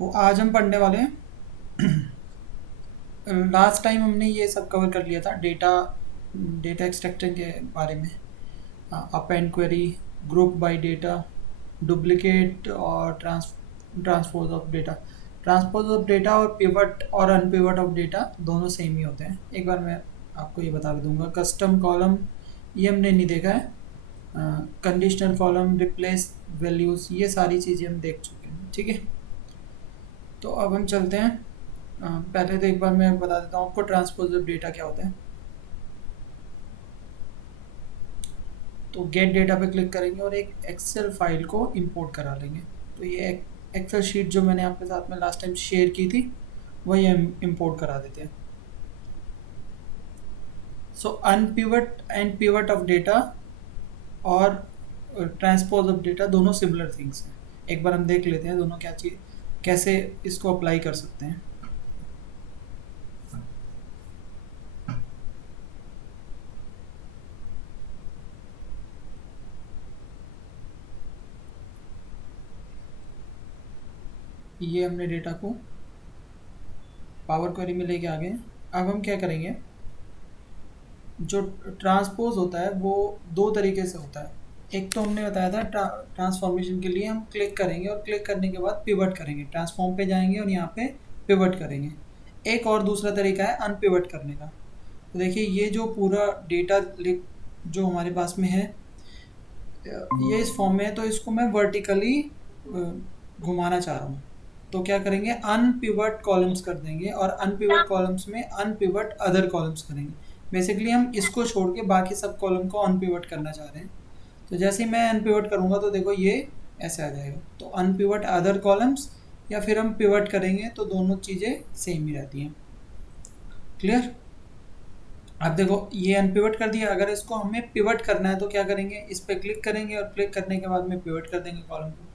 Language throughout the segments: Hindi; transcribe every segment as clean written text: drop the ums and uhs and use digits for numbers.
वो आज हम पढ़ने वाले हैं। लास्ट टाइम हमने ये सब कवर कर लिया था, डेटा डेटा एक्सट्रैक्शन के बारे में। Append query, group by data, duplicate और transpose of data. Transpose of data और पिवट और अनपिवट ऑफ डेटा दोनों सेम ही होते हैं। एक बार मैं आपको ये बता दूंगा। कस्टम कॉलम ये हमने नहीं देखा है। कंडीशनल कॉलम, रिप्लेस वैल्यूज़, ये सारी चीज़ें हम देख चुके हैं। ठीक है, तो अब हम चलते हैं। पहले तो एक बार मैं बता देता हूँ आपको ट्रांसपोज ऑफ डेटा क्या होता है। तो गेट डेटा पे क्लिक करेंगे और एक एक्सेल फाइल को इंपोर्ट करा लेंगे। तो ये एक्सेल शीट जो मैंने आपके साथ में लास्ट टाइम शेयर की थी वही हम इंपोर्ट करा देते हैं। सो unpivot and pivot of data और ट्रांसपोज ऑफ डेटा दोनों सिमिलर थिंग्स हैं। एक बार हम देख लेते हैं दोनों क्या चीज़, कैसे इसको अप्लाई कर सकते हैं। ये हमने डेटा को पावर क्वेरी में लेके आ गए। अब हम क्या करेंगे, जो ट्रांसपोज होता है वो दो तरीके से होता है। एक तो हमने बताया था ट्रांसफॉर्मेशन के लिए हम क्लिक करेंगे और क्लिक करने के बाद पिवट करेंगे, ट्रांसफॉर्म पे जाएंगे और यहाँ पे पिवट करेंगे। एक और दूसरा तरीका है अनपिवट करने का। तो देखिए ये जो पूरा डेटा जो हमारे पास में है ये इस फॉर्म में है, तो इसको मैं वर्टिकली घुमाना चाह रहा हूँ। तो क्या करेंगे, अनपिवट कॉलम्स कर देंगे और अनपिवट कॉलम्स में अनपिवट अदर कॉलम्स करेंगे। बेसिकली हम इसको छोड़ के बाकी सब कॉलम को अनपिवट करना चाह रहे हैं। तो जैसे ही मैं अनपिवट करूँगा तो देखो ये ऐसे आ जाएगा। तो अनपिवट अदर कॉलम्स या फिर हम पिवट करेंगे तो दोनों चीज़ें सेम ही रहती हैं। क्लियर? अब देखो ये अनपिवट कर दिया। अगर इसको हमें पिवट करना है तो क्या करेंगे, इस पर क्लिक करेंगे और क्लिक करने के बाद में पिवट कर देंगे कॉलम को।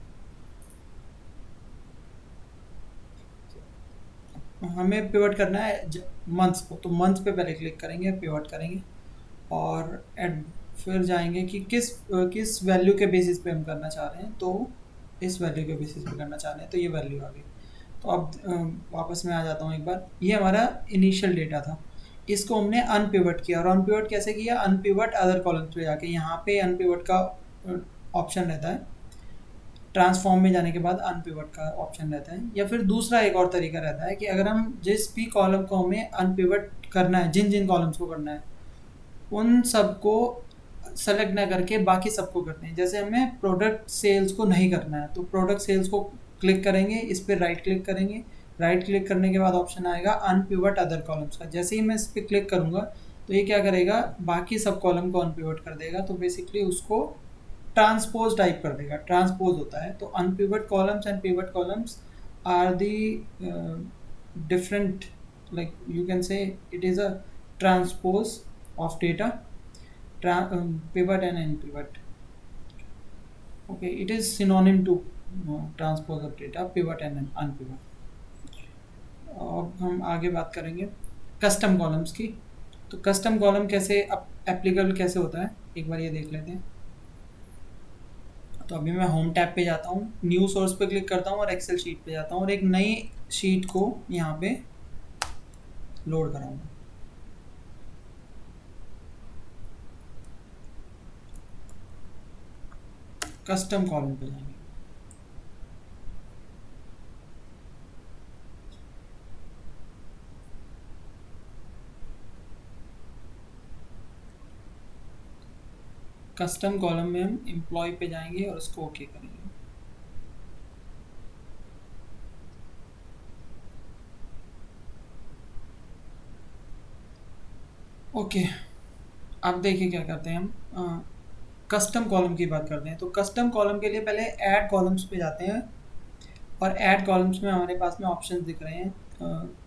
हमें पिवट करना है मंथ्स को, तो मंथ्स पे पहले क्लिक करेंगे, पिवट करेंगे और फिर जाएंगे कि किस वैल्यू के बेसिस पे हम करना चाह रहे हैं। तो इस वैल्यू के बेसिस पे करना चाह रहे हैं, तो ये वैल्यू आ गई। तो अब वापस में आ जाता हूँ एक बार। ये हमारा इनिशियल डेटा था, इसको हमने अनपिवट किया। और अनपिवट कैसे किया, अनपिवट अदर कॉलम्स पे जाके यहाँ पे अनपिवट का ऑप्शन रहता है, ट्रांसफॉर्म में जाने के बाद अनपिवट का ऑप्शन रहता है। या फिर दूसरा एक और तरीका रहता है कि अगर हम जिस भी कॉलम को हमें अनपिवट करना है, जिन जिन कॉलम्स को करना है उन सबको सेलेक्ट ना करके बाकी सबको करते हैं। जैसे हमें प्रोडक्ट सेल्स को नहीं करना है तो प्रोडक्ट सेल्स को क्लिक करेंगे, इस पर राइट क्लिक करेंगे। राइट क्लिक करने के बाद ऑप्शन आएगा अनपिवट अदर कॉलम्स का। जैसे ही मैं इस पर क्लिक करूँगा तो ये क्या करेगा, बाकी सब कॉलम को अनपिवट कर देगा। तो बेसिकली उसको ट्रांसपोज टाइप कर देगा, ट्रांसपोज होता है। तो unpivot columns and pivot columns are the different, like you can say it is a transpose of data, pivot and unpivot. Okay, it is synonym to transpose of data, pivot and unpivot. अब हम आगे बात करेंगे कस्टम कॉलम्स की। तो कस्टम कॉलम कैसे एप्लीकेबल कैसे होता है एक बार ये देख लेते हैं। तो अभी मैं होम टैब पे जाता हूँ, न्यू सोर्स पे क्लिक करता हूँ और एक्सेल शीट पे जाता हूँ और एक नई शीट को यहाँ पे लोड कराऊंगा। कस्टम कॉलम पे जाएंगे। कस्टम कॉलम में हम एम्प्लॉय पे जाएंगे और उसको ओके करेंगे। ओके, अब देखिए क्या करते हैं हम, कस्टम कॉलम की बात करते हैं। तो कस्टम कॉलम के लिए पहले ऐड कॉलम्स पे जाते हैं और ऐड कॉलम्स में हमारे पास में ऑप्शन दिख रहे हैं,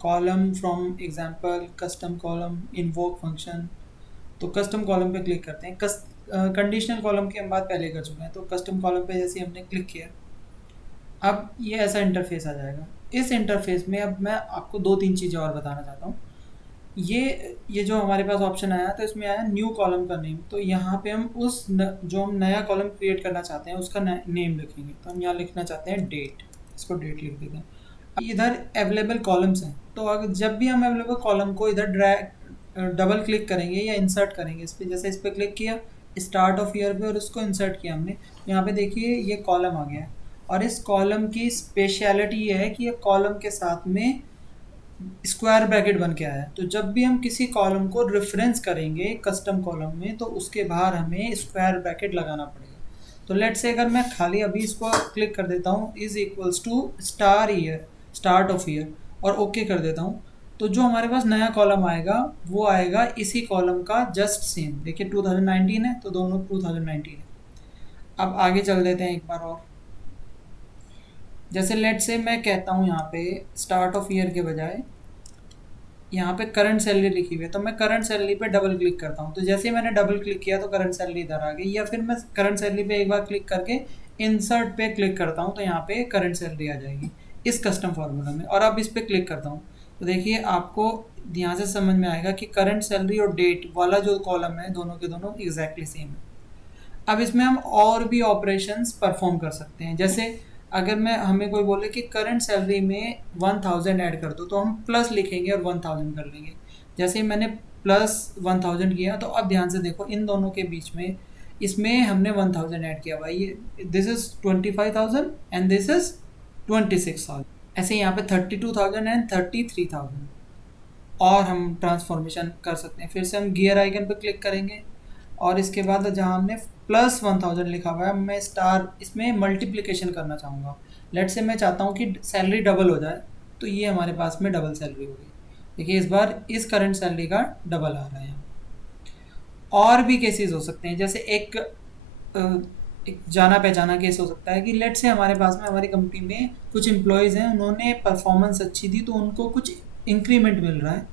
column from example, custom column, invoke function. तो कस्टम कॉलम पे क्लिक करते हैं। कंडीशनल कॉलम की हम बात पहले कर चुके हैं। तो कस्टम कॉलम पे जैसे हमने क्लिक किया अब ये ऐसा इंटरफेस आ जाएगा। इस इंटरफेस में अब मैं आपको दो तीन चीज़ें और बताना चाहता हूँ। ये जो हमारे पास ऑप्शन आया तो इसमें आया न्यू कॉलम का नेम। तो यहाँ पे हम जो हम नया कॉलम क्रिएट करना चाहते हैं उसका नेम लिखेंगे। तो हम यहाँ लिखना चाहते हैं डेट, इसको डेट लिख देते हैं। इधर अवेलेबल कॉलम्स हैं, तो अगर जब भी हम अवेलेबल कॉलम को इधर ड्रैग डबल क्लिक करेंगे या इंसर्ट करेंगे इस पर, जैसे इस पर क्लिक किया स्टार्ट ऑफ ईयर पे और उसको इंसर्ट किया हमने, तो यहाँ पे देखिए ये कॉलम आ गया है। और इस कॉलम की स्पेशलिटी ये है कि ये कॉलम के साथ में स्क्वायर ब्रैकेट बन के आया है। तो जब भी हम किसी कॉलम को रेफरेंस करेंगे कस्टम कॉलम में, तो उसके बाहर हमें स्क्वायर ब्रैकेट लगाना पड़ेगा। तो लेट से अगर मैं खाली अभी इसको क्लिक कर देता हूँ is equals to star year, start of year, और ओके कर देता हूँ, तो जो हमारे पास नया कॉलम आएगा वो आएगा इसी कॉलम का जस्ट सेम। देखिए 2019 है तो दोनों 2019 है। अब आगे चल देते हैं एक बार और। जैसे लेट से मैं कहता हूँ यहाँ पे स्टार्ट ऑफ ईयर के बजाय यहाँ पे करंट सैलरी लिखी हुई है, तो मैं करंट सैलरी पे डबल क्लिक करता हूँ, तो जैसे ही मैंने डबल क्लिक किया तो करंट सैलरी इधर आ गई। या फिर मैं करंट सैलरी पे एक बार क्लिक करके इंसर्ट पे क्लिक करता हूँ तो यहाँ पे करंट सैलरी आ जाएगी इस कस्टम फार्मूला में। और अब इस पर क्लिक करता हूँ तो देखिए आपको यहाँ से समझ में आएगा कि करंट सैलरी और डेट वाला जो कॉलम है दोनों के दोनों एग्जैक्टली सेम है। अब इसमें हम और भी ऑपरेशंस परफॉर्म कर सकते हैं। जैसे अगर मैं हमें कोई बोले कि करंट सैलरी में 1000 ऐड कर दो, तो हम प्लस लिखेंगे और 1000 कर लेंगे। जैसे ही मैंने प्लस 1000 किया तो अब ध्यान से देखो इन दोनों के बीच में इसमें हमने 1000 ऐड किया हुआ, ये this is 25,000 and this is 26,000। ऐसे यहाँ पे 32,000 एंड 33,000। और हम ट्रांसफॉर्मेशन कर सकते हैं। फिर से हम गियर आइकन पर क्लिक करेंगे और इसके बाद जहाँ हमने प्लस 1000 लिखा हुआ है मैं स्टार इसमें मल्टीप्लिकेशन करना चाहूँगा। लेट से मैं चाहता हूँ कि सैलरी डबल हो जाए, तो ये हमारे पास में डबल सैलरी होगी। देखिए इस बार इस करंट सैलरी का डबल आ रहा है। और भी केसेस हो सकते हैं, जैसे एक जाना पहचाना केस हो सकता है कि लेट से हमारे पास में हमारी कंपनी में कुछ एम्प्लॉयज़ हैं, उन्होंने परफॉर्मेंस अच्छी दी तो उनको कुछ इंक्रीमेंट मिल रहा है।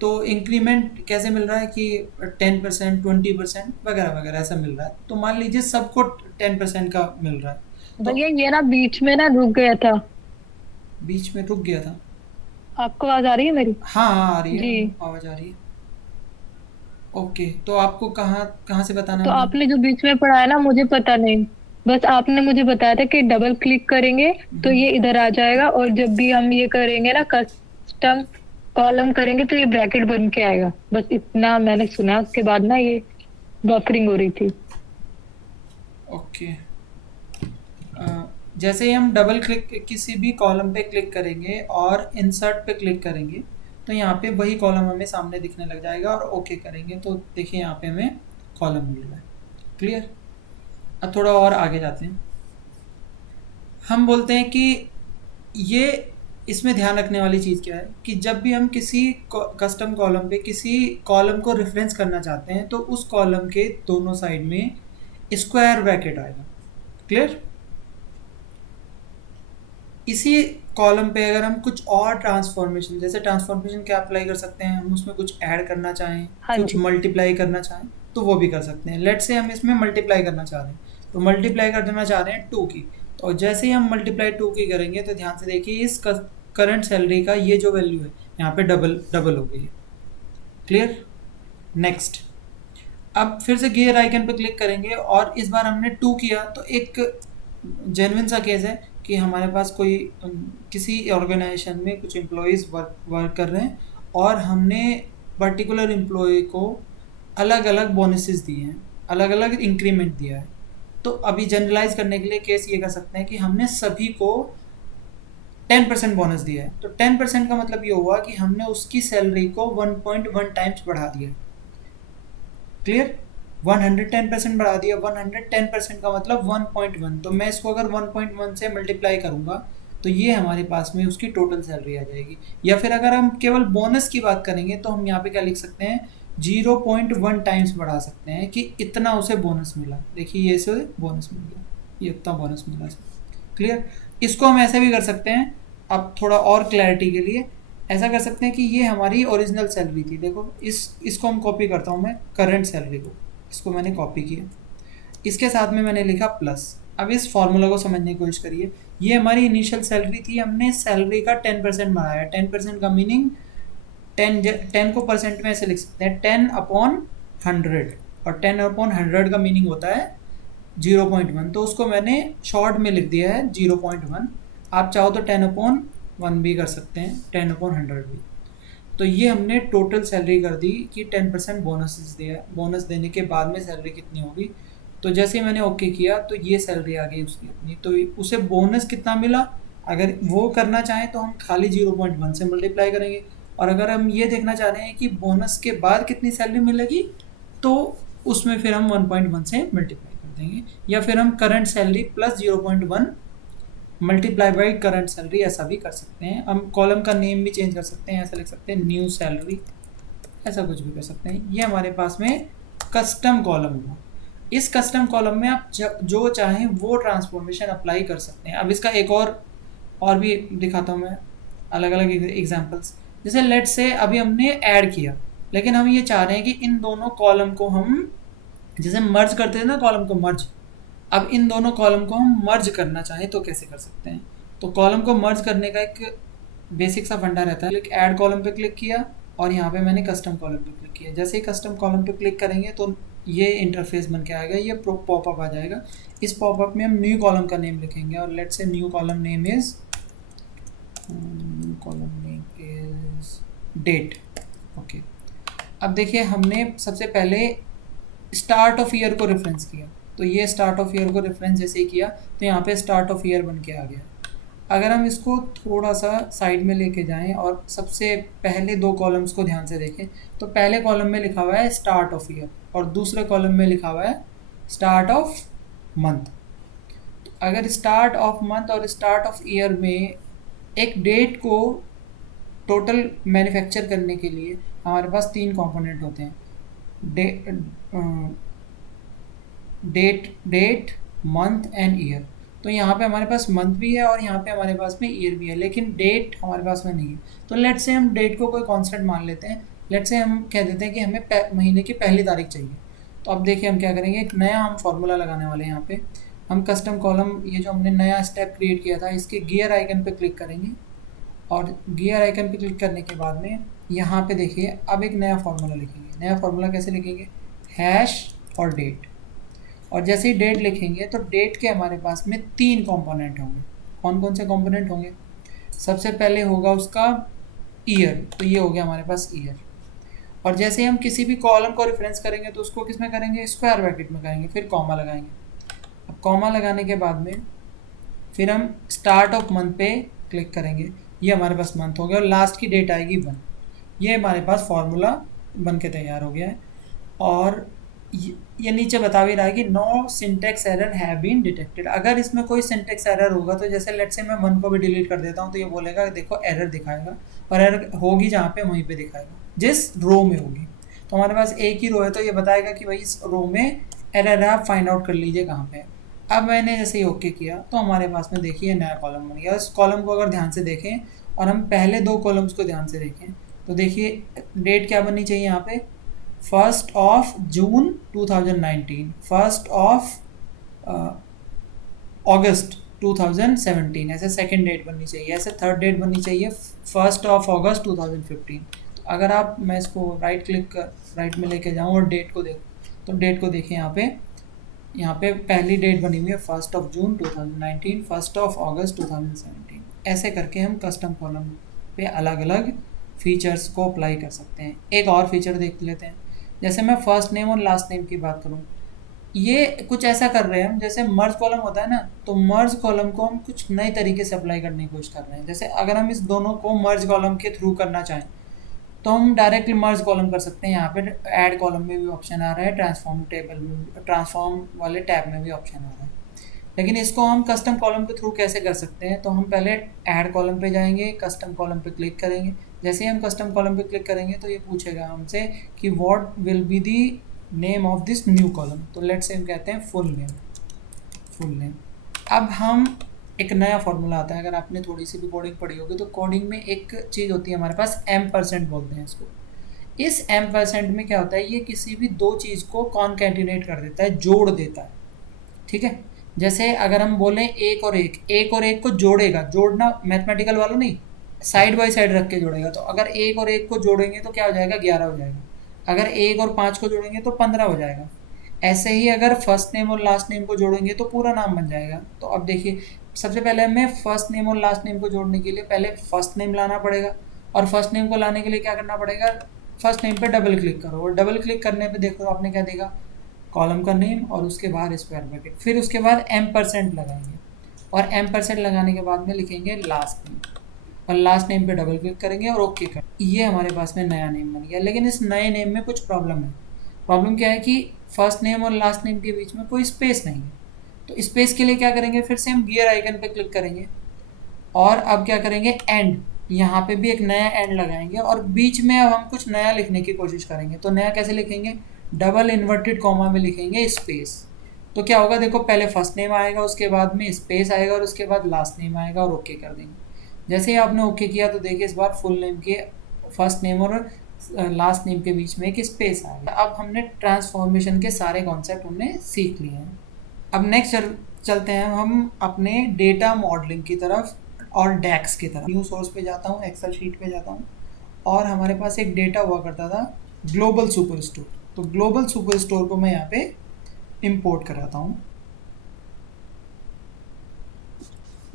तो इंक्रीमेंट कैसे मिल रहा है कि 10%, 20% वगैरह वगैरह ऐसा मिल रहा है। तो मान लीजिए सबको 10% का मिल रहा है, तो भैया ये ना बीच में ना रुक गया था। बीच में रुक गया था। आपको आवाज आ रही है मेरी? हाँ हाँ आ रही है, जी। आवाज़ आ रही है। ओके, तो आपको कहाँ कहाँ से बताना है तो मतलब? आपने जो बीच में पढ़ाया ना मुझे पता नहीं, बस आपने मुझे बताया था कि डबल क्लिक करेंगे तो ये इधर आ जाएगा, और जब भी हम ये करेंगे ना कस्टम कॉलम करेंगे तो ये ब्रैकेट बन के आएगा। बस इतना मैंने सुना, उसके बाद ना ये बफरिंग हो रही थी। ओके, जैसे ही हम डबल क्लिक किसी भी कॉलम पे क्लिक करेंगे और इंसर्ट पे क्लिक करेंगे तो यहाँ पे वही कॉलम हमें सामने दिखने लग जाएगा, और ओके करेंगे तो देखिए यहाँ पे हमें कॉलम मिल रहा है। क्लियर? अब थोड़ा और आगे जाते हैं। हम बोलते हैं कि ये इसमें ध्यान रखने वाली चीज़ क्या है कि जब भी हम किसी कस्टम कॉलम पे किसी कॉलम को रेफरेंस करना चाहते हैं तो उस कॉलम के दोनों साइड में स्क्वायर ब्रैकेट आएगा। क्लियर? इसी कॉलम पे अगर हम कुछ और ट्रांसफॉर्मेशन, जैसे ट्रांसफॉर्मेशन क्या अप्लाई कर सकते हैं, हम उसमें कुछ ऐड करना चाहें, हाँ कुछ जी। मल्टीप्लाई करना चाहें तो वो भी कर सकते हैं। लेट से हम इसमें मल्टीप्लाई करना चाह रहे हैं, तो मल्टीप्लाई कर देना चाह रहे हैं 2 की, तो जैसे ही हम मल्टीप्लाई 2 की करेंगे तो ध्यान से देखिए इस करंट सैलरी का ये जो वैल्यू है यहाँ पे डबल डबल हो गई है। क्लियर? नेक्स्ट, अब फिर से गियर आइकन पर क्लिक करेंगे और इस बार हमने 2 किया, तो एक जेन्युइन सा केस है कि हमारे पास कोई किसी ऑर्गेनाइजेशन में कुछ एम्प्लॉयज़ वर्क वर्क कर रहे हैं और हमने पर्टिकुलर एम्प्लॉय को अलग अलग बोनसेस दिए हैं, अलग अलग इंक्रीमेंट दिया है। तो अभी जनरलाइज करने के लिए केस ये कर सकते हैं कि हमने सभी को 10% बोनस दिया है, तो 10% का मतलब ये हुआ कि हमने उसकी सैलरी को 1.1 टाइम्स बढ़ा दिया। क्लियर? 110% बढ़ा दिया, 110% का मतलब 1.1, तो मैं इसको अगर 1.1 से मल्टीप्लाई करूँगा तो ये हमारे पास में उसकी टोटल सैलरी आ जाएगी। या फिर अगर हम केवल बोनस की बात करेंगे तो हम यहाँ पे क्या लिख सकते हैं, 0.1 टाइम्स बढ़ा सकते हैं कि इतना उसे बोनस मिला। देखिए ये इसे बोनस मिल गया, ये इतना बोनस मिला। क्लियर? इसको हम ऐसे भी कर सकते हैं, अब थोड़ा और क्लैरिटी के लिए ऐसा कर सकते हैं कि ये हमारी ओरिजिनल सैलरी थी। देखो इसको हम कॉपी करता हूँ मैं, करंट सैलरी को, इसको मैंने कॉपी किया, इसके साथ में मैंने लिखा प्लस। अब इस फॉर्मूला को समझने की कोशिश करिए। ये हमारी इनिशियल सैलरी थी, हमने सैलरी का 10% बढ़ाया। 10% का मीनिंग 10 को परसेंट में ऐसे लिख सकते हैं 10/100, और 10/100 का मीनिंग होता है 0.1, तो उसको मैंने शॉर्ट में लिख दिया है 0.1। आप चाहो तो 10/1 भी कर सकते हैं, 10/100 भी। तो ये हमने टोटल सैलरी कर दी कि 10% बोनस दिया, बोनस देने के बाद में सैलरी कितनी होगी। तो जैसे ही मैंने ओके किया तो ये सैलरी आ गई उसकी अपनी, तो उसे बोनस कितना मिला, अगर वो करना चाहें तो हम खाली 0.1 से मल्टीप्लाई करेंगे, और अगर हम ये देखना चाह रहे हैं कि बोनस के बाद कितनी सैलरी मिलेगी तो उसमें फिर हम 1.1 से मल्टीप्लाई कर देंगे, या फिर हम current salary plus 0.1 multiply by current salary, ऐसा भी कर सकते हैं। हम कॉलम का नेम भी चेंज कर सकते हैं, ऐसा लिख सकते हैं न्यू सैलरी, ऐसा कुछ भी कर सकते हैं। ये हमारे पास में कस्टम कॉलम हुआ। इस कस्टम कॉलम में आप जो चाहें वो ट्रांसफॉर्मेशन अप्लाई कर सकते हैं। अब इसका एक और भी दिखाता हूँ मैं, अलग अलग एग्जांपल्स। जैसे लेट से अभी हमने ऐड किया, लेकिन हम ये चाह रहे हैं कि इन दोनों कॉलम को हम, जैसे मर्ज करते थे ना कॉलम को मर्ज, अब इन दोनों कॉलम को हम मर्ज करना चाहें तो कैसे कर सकते हैं। तो कॉलम को मर्ज करने का एक बेसिक सा फंडा रहता है। ऐड कॉलम पे क्लिक किया और यहाँ पे मैंने कस्टम कॉलम पे क्लिक किया। जैसे ही कस्टम कॉलम पे क्लिक करेंगे तो ये इंटरफेस बन के आएगा, ये पॉपअप आ जाएगा। इस पॉपअप में हम न्यू कॉलम का नेम लिखेंगे, और let's new column name is date. Okay, अब देखिए हमने सबसे पहले स्टार्ट ऑफ ईयर को रेफरेंस किया, तो ये स्टार्ट ऑफ ईयर को रेफरेंस जैसे ही किया तो यहाँ पे स्टार्ट ऑफ ईयर बन के आ गया। अगर हम इसको थोड़ा सा साइड में लेके जाएं और सबसे पहले दो कॉलम्स को ध्यान से देखें, तो पहले कॉलम में लिखा हुआ है स्टार्ट ऑफ ईयर और दूसरे कॉलम में लिखा हुआ है स्टार्ट ऑफ मंथ। तो अगर स्टार्ट ऑफ मंथ और स्टार्ट ऑफ ईयर में एक डेट को टोटल मैन्युफैक्चर करने के लिए हमारे पास तीन कंपोनेंट होते हैं, डेट मंथ एंड ईयर। तो यहाँ पे हमारे पास मंथ भी है और यहाँ पे हमारे पास में ईयर भी है, लेकिन डेट हमारे पास में नहीं है। तो लेट से हम डेट को कोई कांस्टेंट मान लेते हैं। लेट से हम कह देते हैं कि हमें महीने की पहली तारीख चाहिए। तो अब देखिए हम क्या करेंगे, एक नया हम फॉर्मूला लगाने वाले हैं। यहाँ पे हम कस्टम कॉलम, ये जो हमने नया स्टेप क्रिएट किया था, इसके गियर आइकन पे क्लिक करेंगे, और गियर आइकन पे क्लिक करने के बाद में यहाँ पे देखिए अब एक नया फार्मूला लिखेंगे। नया फार्मूला कैसे लिखेंगे, हैश और डेट। और जैसे ही डेट लिखेंगे तो डेट के हमारे पास में तीन कंपोनेंट होंगे। कौन कौन से कंपोनेंट होंगे, सबसे पहले होगा उसका ईयर, तो ये हो गया हमारे पास ईयर। और जैसे हम किसी भी कॉलम को रेफरेंस करेंगे तो उसको किस में करेंगे, स्क्वायर ब्रैकेट में करेंगे, फिर कॉमा लगाएंगे। अब कॉमा लगाने के बाद में फिर हम स्टार्ट ऑफ मंथ पे क्लिक करेंगे, ये हमारे पास मंथ हो गया, और लास्ट की डेट आएगी 1। ये हमारे पास फॉर्मूला बन के तैयार हो गया है। और ये नीचे बता भी रहा है कि no syntax error have been detected. अगर इसमें कोई सिंटेक्स एरर होगा तो जैसे लेट से मैं 1 को भी डिलीट कर देता हूँ तो ये बोलेगा देखो एरर दिखाएगा, और एरर होगी जहाँ पे वहीं पे दिखाएगा, जिस रो में होगी। तो हमारे पास एक ही रो है तो ये बताएगा कि भाई इस रो में एरर है, आप फाइंड आउट कर लीजिए कहाँ पे। अब मैंने जैसे ही ओके किया तो हमारे पास में देखिए नया कॉलम बन गया। इस कॉलम को अगर ध्यान से देखें और हम पहले दो कॉलम्स को ध्यान से देखें तो देखिए डेट क्या बननी चाहिए यहाँ पे, 1 जून 2019, 1 अगस्त 2017, ऐसे सेकंड डेट बननी चाहिए, ऐसे थर्ड डेट बननी चाहिए 1 अगस्त 2015। तो अगर आप, मैं इसको राइट में लेके जाऊँ और डेट को देख, तो डेट को देखें यहाँ पे पहली डेट बनी हुई है 1 जून 2019, 1 अगस्त 2017। ऐसे करके हम कस्टम कॉलम पे अलग अलग फीचर्स को अप्लाई कर सकते हैं। एक और फीचर देख लेते हैं, जैसे मैं फर्स्ट नेम और लास्ट नेम की बात करूँ, ये कुछ ऐसा कर रहे हैं हम, जैसे मर्ज कॉलम होता है ना, तो मर्ज कॉलम को हम कुछ नए तरीके से अप्लाई करने की कोशिश कर रहे हैं। जैसे अगर हम इस दोनों को मर्ज कॉलम के थ्रू करना चाहें तो हम डायरेक्टली मर्ज कॉलम कर सकते हैं। यहाँ पे ऐड कॉलम में भी ऑप्शन आ रहा है, ट्रांसफॉर्म वाले टैब में भी ऑप्शन आ रहा है। लेकिन इसको हम कस्टम कॉलम के थ्रू कैसे कर सकते हैं, तो हम पहले ऐड कॉलम पे जाएंगे, कस्टम कॉलम पे क्लिक करेंगे। जैसे ही हम कस्टम कॉलम पे क्लिक करेंगे तो ये पूछेगा हमसे कि what will be the name of this new column. तो लेट्स से हम कहते हैं फुल नेम। अब हम एक नया फॉर्मूला आता है, अगर आपने थोड़ी सी भी कोडिंग पढ़ी होगी तो कोडिंग में एक चीज़ होती है हमारे पास, M% बोलते हैं इसको। इस M% में क्या होता है, ये किसी भी दो चीज़ को कॉनकैटिनेट कर देता है, जोड़ देता है। ठीक है, जैसे अगर हम बोलें एक और एक को जोड़ेगा, जोड़ना मैथमेटिकल वाला नहीं, साइड बाय साइड रख के जोड़ेगा। तो अगर एक और एक को जोड़ेंगे तो क्या हो जाएगा, 11 हो जाएगा। अगर 1 और 5 को जोड़ेंगे तो 15 हो जाएगा। ऐसे ही अगर फर्स्ट नेम और लास्ट नेम को जोड़ेंगे तो पूरा नाम बन जाएगा। तो अब देखिए सबसे पहले हमें फर्स्ट नेम और लास्ट नेम को जोड़ने के लिए पहले फर्स्ट नेम लाना पड़ेगा, और फर्स्ट नेम को लाने के लिए क्या करना पड़ेगा, फर्स्ट नेम पे डबल क्लिक करो, और डबल क्लिक करने पे देखो आपने क्या देखा, कॉलम का नेम और उसके बाहर स्क्वायर ब्रैकेट, फिर उसके बाद M% लगाएंगे, और M% लगाने के बाद में लिखेंगे लास्ट नेम, और लास्ट नेम पे डबल क्लिक करेंगे और ओके कर, ये हमारे पास में नया नेम बन गया। लेकिन इस नए नेम में कुछ प्रॉब्लम है। प्रॉब्लम क्या है कि फर्स्ट नेम और लास्ट नेम के बीच में कोई स्पेस नहीं है। तो स्पेस के लिए क्या करेंगे, फिर से हम गियर आइकन पे क्लिक करेंगे, और अब क्या करेंगे, एंड, यहाँ पे भी एक नया एंड लगाएंगे, और बीच में अब हम कुछ नया लिखने की कोशिश करेंगे। तो नया कैसे लिखेंगे, डबल इन्वर्टेड कॉमा में लिखेंगे स्पेस। तो क्या होगा, देखो पहले फर्स्ट नेम आएगा, उसके बाद में स्पेस आएगा, और उसके बाद लास्ट नेम आएगा, और ओके कर देंगे। जैसे ही आपने ओके किया तो देखिए इस बार फुल नेम के फर्स्ट नेम और लास्ट नेम के बीच में एक स्पेस आ गया। अब हमने ट्रांसफॉर्मेशन के सारे कॉन्सेप्ट हमने सीख लिए हैं। अब नेक्स्ट चलते हैं हम अपने डेटा मॉडलिंग की तरफ और डैक्स की तरफ। न्यू सोर्स पे जाता हूँ, एक्सेल शीट पे जाता हूँ, और हमारे पास एक डेटा हुआ करता था ग्लोबल सुपर स्टोर। तो ग्लोबल सुपर स्टोर को मैं यहाँ पे इंपोर्ट कराता हूँ।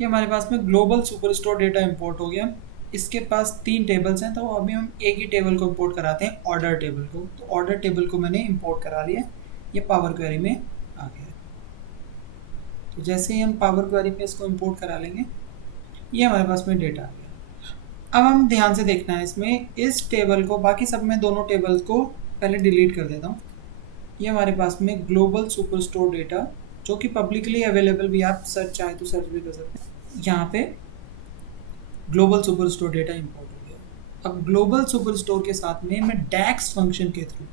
ये हमारे पास में global super store data import हो गया। इसके पास 3 टेबल्स हैं, तो अभी हम एक ही टेबल को इंपोर्ट कराते हैं, ऑर्डर टेबल को। तो ऑर्डर टेबल को मैंने इंपोर्ट करा लिया, ये पावर क्वेरी में आ गया। तो जैसे ही हम पावर क्वेरी में इसको इंपोर्ट करा लेंगे, ये हमारे पास में डेटा आ गया। अब हम ध्यान से देखना है इसमें, इस टेबल को, बाकी सब में दोनों टेबल्स को पहले डिलीट कर देता हूँ। ये हमारे पास में ग्लोबल सुपर स्टोर डेटा, जो कि पब्लिकली अवेलेबल भी, आप सर्च चाहे तो सर्च भी कर सकते हैं। यहाँ पे global super store data import हो गया। अब ग्लोबल सुपर स्टोर के साथ में मैं डैक्स फंक्शन के थ्रू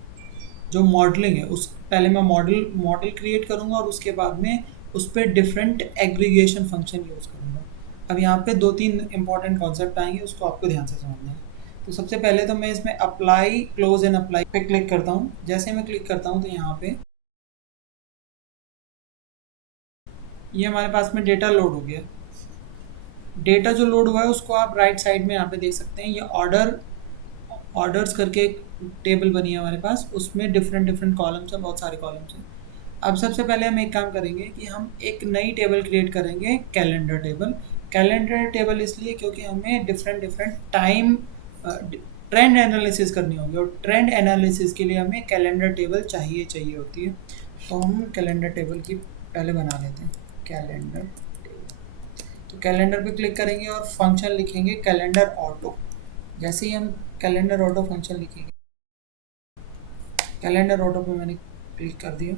जो मॉडलिंग है, उस पहले मैं मॉडल क्रिएट करूँगा, और उसके बाद में उस पर डिफरेंट एग्रीगेशन फंक्शन यूज़ करूँगा। अब यहाँ पे 2-3 इंपॉर्टेंट कॉन्सेप्ट आएंगे, उसको आपको ध्यान से समझना है। तो सबसे पहले तो मैं इसमें अप्लाई, क्लोज एंड अप्लाई पे क्लिक करता हूँ। जैसे मैं क्लिक करता हूँ तो यहाँ पे ये हमारे पास में डेटा लोड हो गया। डेटा जो लोड हुआ है उसको आप राइट साइड में यहाँ पे देख सकते हैं। ये ऑर्डर्स करके एक टेबल बनी है हमारे पास, उसमें डिफरेंट कॉलम्स हैं, बहुत सारे कॉलम्स हैं। अब सबसे पहले हम एक काम करेंगे कि हम एक नई टेबल क्रिएट करेंगे, कैलेंडर टेबल। कैलेंडर टेबल इसलिए क्योंकि हमें डिफरेंट टाइम ट्रेंड एनालिसिस करनी होगी, और ट्रेंड एनालिसिस के लिए हमें कैलेंडर टेबल चाहिए होती है। तो हम कैलेंडर टेबल की पहले बना लेते हैं, कैलेंडर टेबल। तो कैलेंडर पे क्लिक करेंगे और फंक्शन लिखेंगे कैलेंडर ऑटो। जैसे ही हम कैलेंडर ऑटो फंक्शन लिखेंगे, कैलेंडर ऑटो पे मैंने क्लिक कर दिया।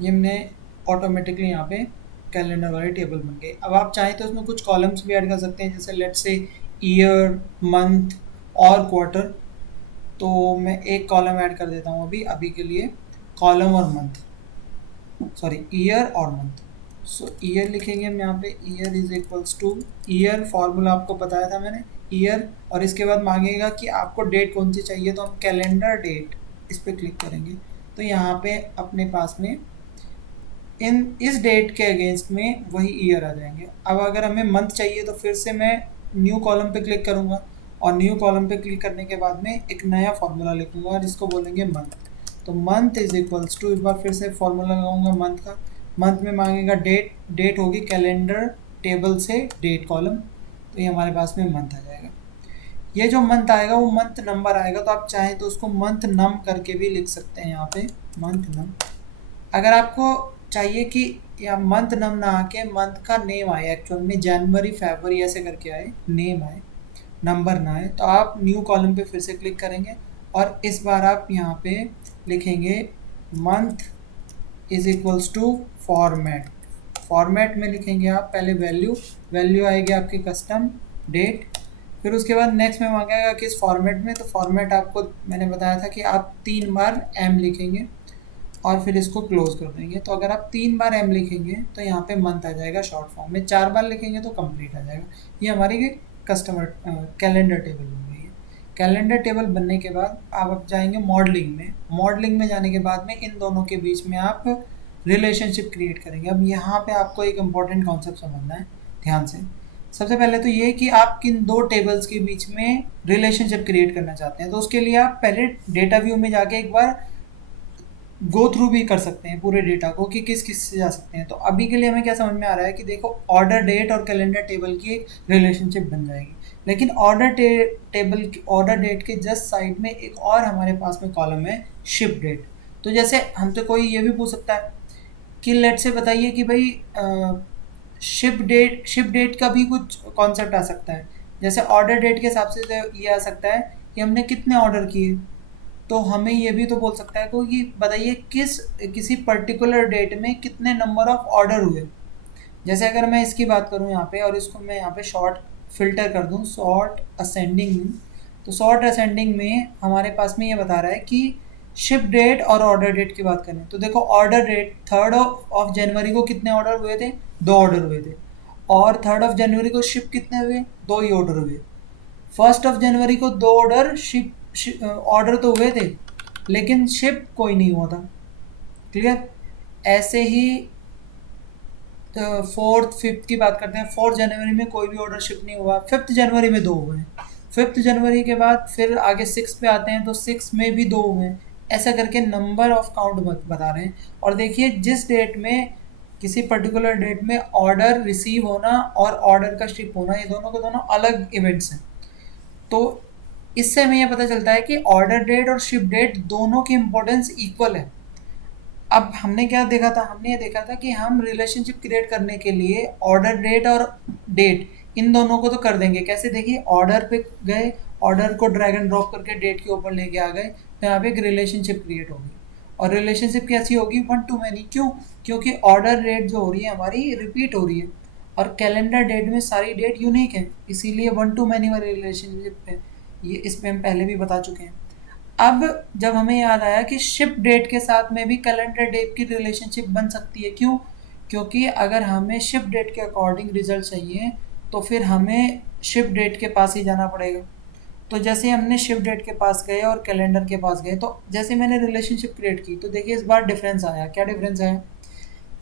ये हमने ऑटोमेटिकली यहाँ पे कैलेंडर वाली टेबल बन गई। अब आप चाहें तो उसमें कुछ कॉलम्स भी ऐड कर सकते हैं, जैसे लेट्स से ईयर, मंथ और क्वार्टर। तो मैं एक कॉलम ऐड कर देता हूँ अभी के लिए, कॉलम और मंथ, सॉरी ईयर और मंथ। सो ईयर लिखेंगे हम यहाँ पे, year is equals to, year formula आपको बताया था मैंने, ईयर, और इसके बाद मांगेगा कि आपको डेट कौन सी चाहिए, तो हम कैलेंडर डेट इस पर क्लिक करेंगे। तो यहाँ पे अपने पास में इस डेट के अगेंस्ट में वही ईयर आ जाएंगे। अब अगर हमें मंथ चाहिए तो फिर से मैं न्यू कॉलम पे क्लिक करूँगा, और न्यू कॉलम पे क्लिक करने के बाद में एक नया फार्मूला लिखूँगा जिसको बोलेंगे मंथ। तो मंथ इज इक्वल्स टू, एक बार फिर से फार्मूला लगाऊंगा मंथ का। मंथ में मांगेगा डेट होगी कैलेंडर टेबल से डेट कॉलम, तो ये हमारे पास में मंथ आ जाएगा। ये जो मंथ आएगा वो मंथ नंबर आएगा, तो आप चाहें तो उसको मंथ नम करके भी लिख सकते हैं यहाँ पे, मंथ नम। अगर आपको चाहिए कि या मंथ नम ना आके मंथ का नेम आए, एक्चुअल में जनवरी फरवरी ऐसे करके आए, नेम आए, नंबर ना आए, तो आप न्यू कॉलम पे फिर से क्लिक करेंगे, और इस बार आप यहाँ पे लिखेंगे month is equals to format. Format में लिखेंगे आप पहले वैल्यू आएगी आपकी कस्टम डेट, फिर उसके बाद नेक्स्ट में मांगेगा किस फॉर्मेट में। तो फॉर्मेट आपको मैंने बताया था कि आप 3 बार एम लिखेंगे और फिर इसको क्लोज कर देंगे। तो अगर आप 3 बार एम लिखेंगे तो यहाँ पे मंथ आ जाएगा शॉर्ट फॉर्म में, 4 बार लिखेंगे तो कंप्लीट आ जाएगा। ये हमारी कस्टमर कैलेंडर टेबल बन गई है। कैलेंडर टेबल बनने के बाद आप अब जाएंगे मॉडलिंग में। मॉडलिंग में जाने के बाद में इन दोनों के बीच में आप रिलेशनशिप क्रिएट करेंगे। अब यहाँ पे आपको एक इम्पॉर्टेंट कॉन्सेप्ट समझना है ध्यान से। सबसे पहले तो ये कि आप किन 2 टेबल्स के बीच में रिलेशनशिप क्रिएट करना चाहते हैं। तो उसके लिए आप पहले डेटा व्यू में जाके एक बार गो थ्रू भी कर सकते हैं पूरे डेटा को कि किस किस से जा सकते हैं। तो अभी के लिए हमें क्या समझ में आ रहा है कि देखो ऑर्डर डेट और कैलेंडर टेबल की एक रिलेशनशिप बन जाएगी। लेकिन टेबल ऑर्डर डेट के जस्ट साइड में एक और हमारे पास में कॉलम है शिप डेट। तो जैसे हमसे कोई ये भी पूछ सकता है कि लेट से बताइए कि भाई शिप डेट का भी कुछ कॉन्सेप्ट आ सकता है। जैसे ऑर्डर डेट के हिसाब से ये आ सकता है कि हमने कितने ऑर्डर किए। तो हमें ये भी तो बोल सकता है कोई कि बताइए किसी पर्टिकुलर डेट में कितने नंबर ऑफ ऑर्डर हुए। जैसे अगर मैं इसकी बात करूँ यहाँ पे और इसको मैं यहाँ पे शॉर्ट फिल्टर कर दूँ सॉर्ट असेंडिंग। तो सॉर्ट असेंडिंग में हमारे पास में ये बता रहा है कि शिप डेट और ऑर्डर डेट की बात करें तो देखो ऑर्डर डेट 3 ऑफ जनवरी को कितने ऑर्डर हुए थे, 2 ऑर्डर हुए थे। और 3 ऑफ जनवरी को शिप कितने हुए, 2 ही ऑर्डर हुए। 1 जनवरी को 2 ऑर्डर शिप ऑर्डर तो हुए थे लेकिन शिप कोई नहीं हुआ था। क्लियर। ऐसे ही 4th 5th की बात करते हैं। 4 जनवरी में कोई भी ऑर्डर शिप नहीं हुआ। 5th जनवरी में 2 हुए हैं। 5th जनवरी के बाद फिर आगे 6 पे आते हैं तो 6 में भी 2 हुए हैं। ऐसा करके नंबर ऑफ काउंट बता रहे हैं। और देखिए जिस डेट में किसी पर्टिकुलर डेट में ऑर्डर रिसीव होना और ऑर्डर का शिप होना ये दोनों के दोनों अलग इवेंट्स हैं। तो इससे हमें यह पता चलता है कि ऑर्डर डेट और शिप डेट दोनों की इंपॉर्टेंस इक्वल है। अब हमने क्या देखा था, हमने ये देखा था कि हम रिलेशनशिप क्रिएट करने के लिए ऑर्डर डेट और डेट इन दोनों को तो कर देंगे। कैसे, देखिए ऑर्डर पे गए, ऑर्डर को ड्रैग एंड ड्रॉप करके डेट के ऊपर लेके आ गए तो यहाँ पे एक रिलेशनशिप क्रिएट होगी। और रिलेशनशिप कैसी होगी, 1 to many। क्यों? क्योंकि ऑर्डर डेट जो हो रही है हमारी रिपीट हो रही है और कैलेंडर डेट में सारी डेट यूनिक है, इसीलिए 1 to many वाली रिलेशनशिप है। ये इस पे हम पहले भी बता चुके हैं। अब जब हमें याद आया कि शिप डेट के साथ में भी कैलेंडर डेट की रिलेशनशिप बन सकती है। क्यों? क्योंकि अगर हमें शिप डेट के अकॉर्डिंग रिजल्ट चाहिए तो फिर हमें शिप डेट के पास ही जाना पड़ेगा। तो जैसे हमने शिप डेट के पास गए और कैलेंडर के पास गए तो जैसे मैंने रिलेशनशिप क्रिएट की तो देखिए इस बार डिफरेंस आया। क्या डिफरेंस आया?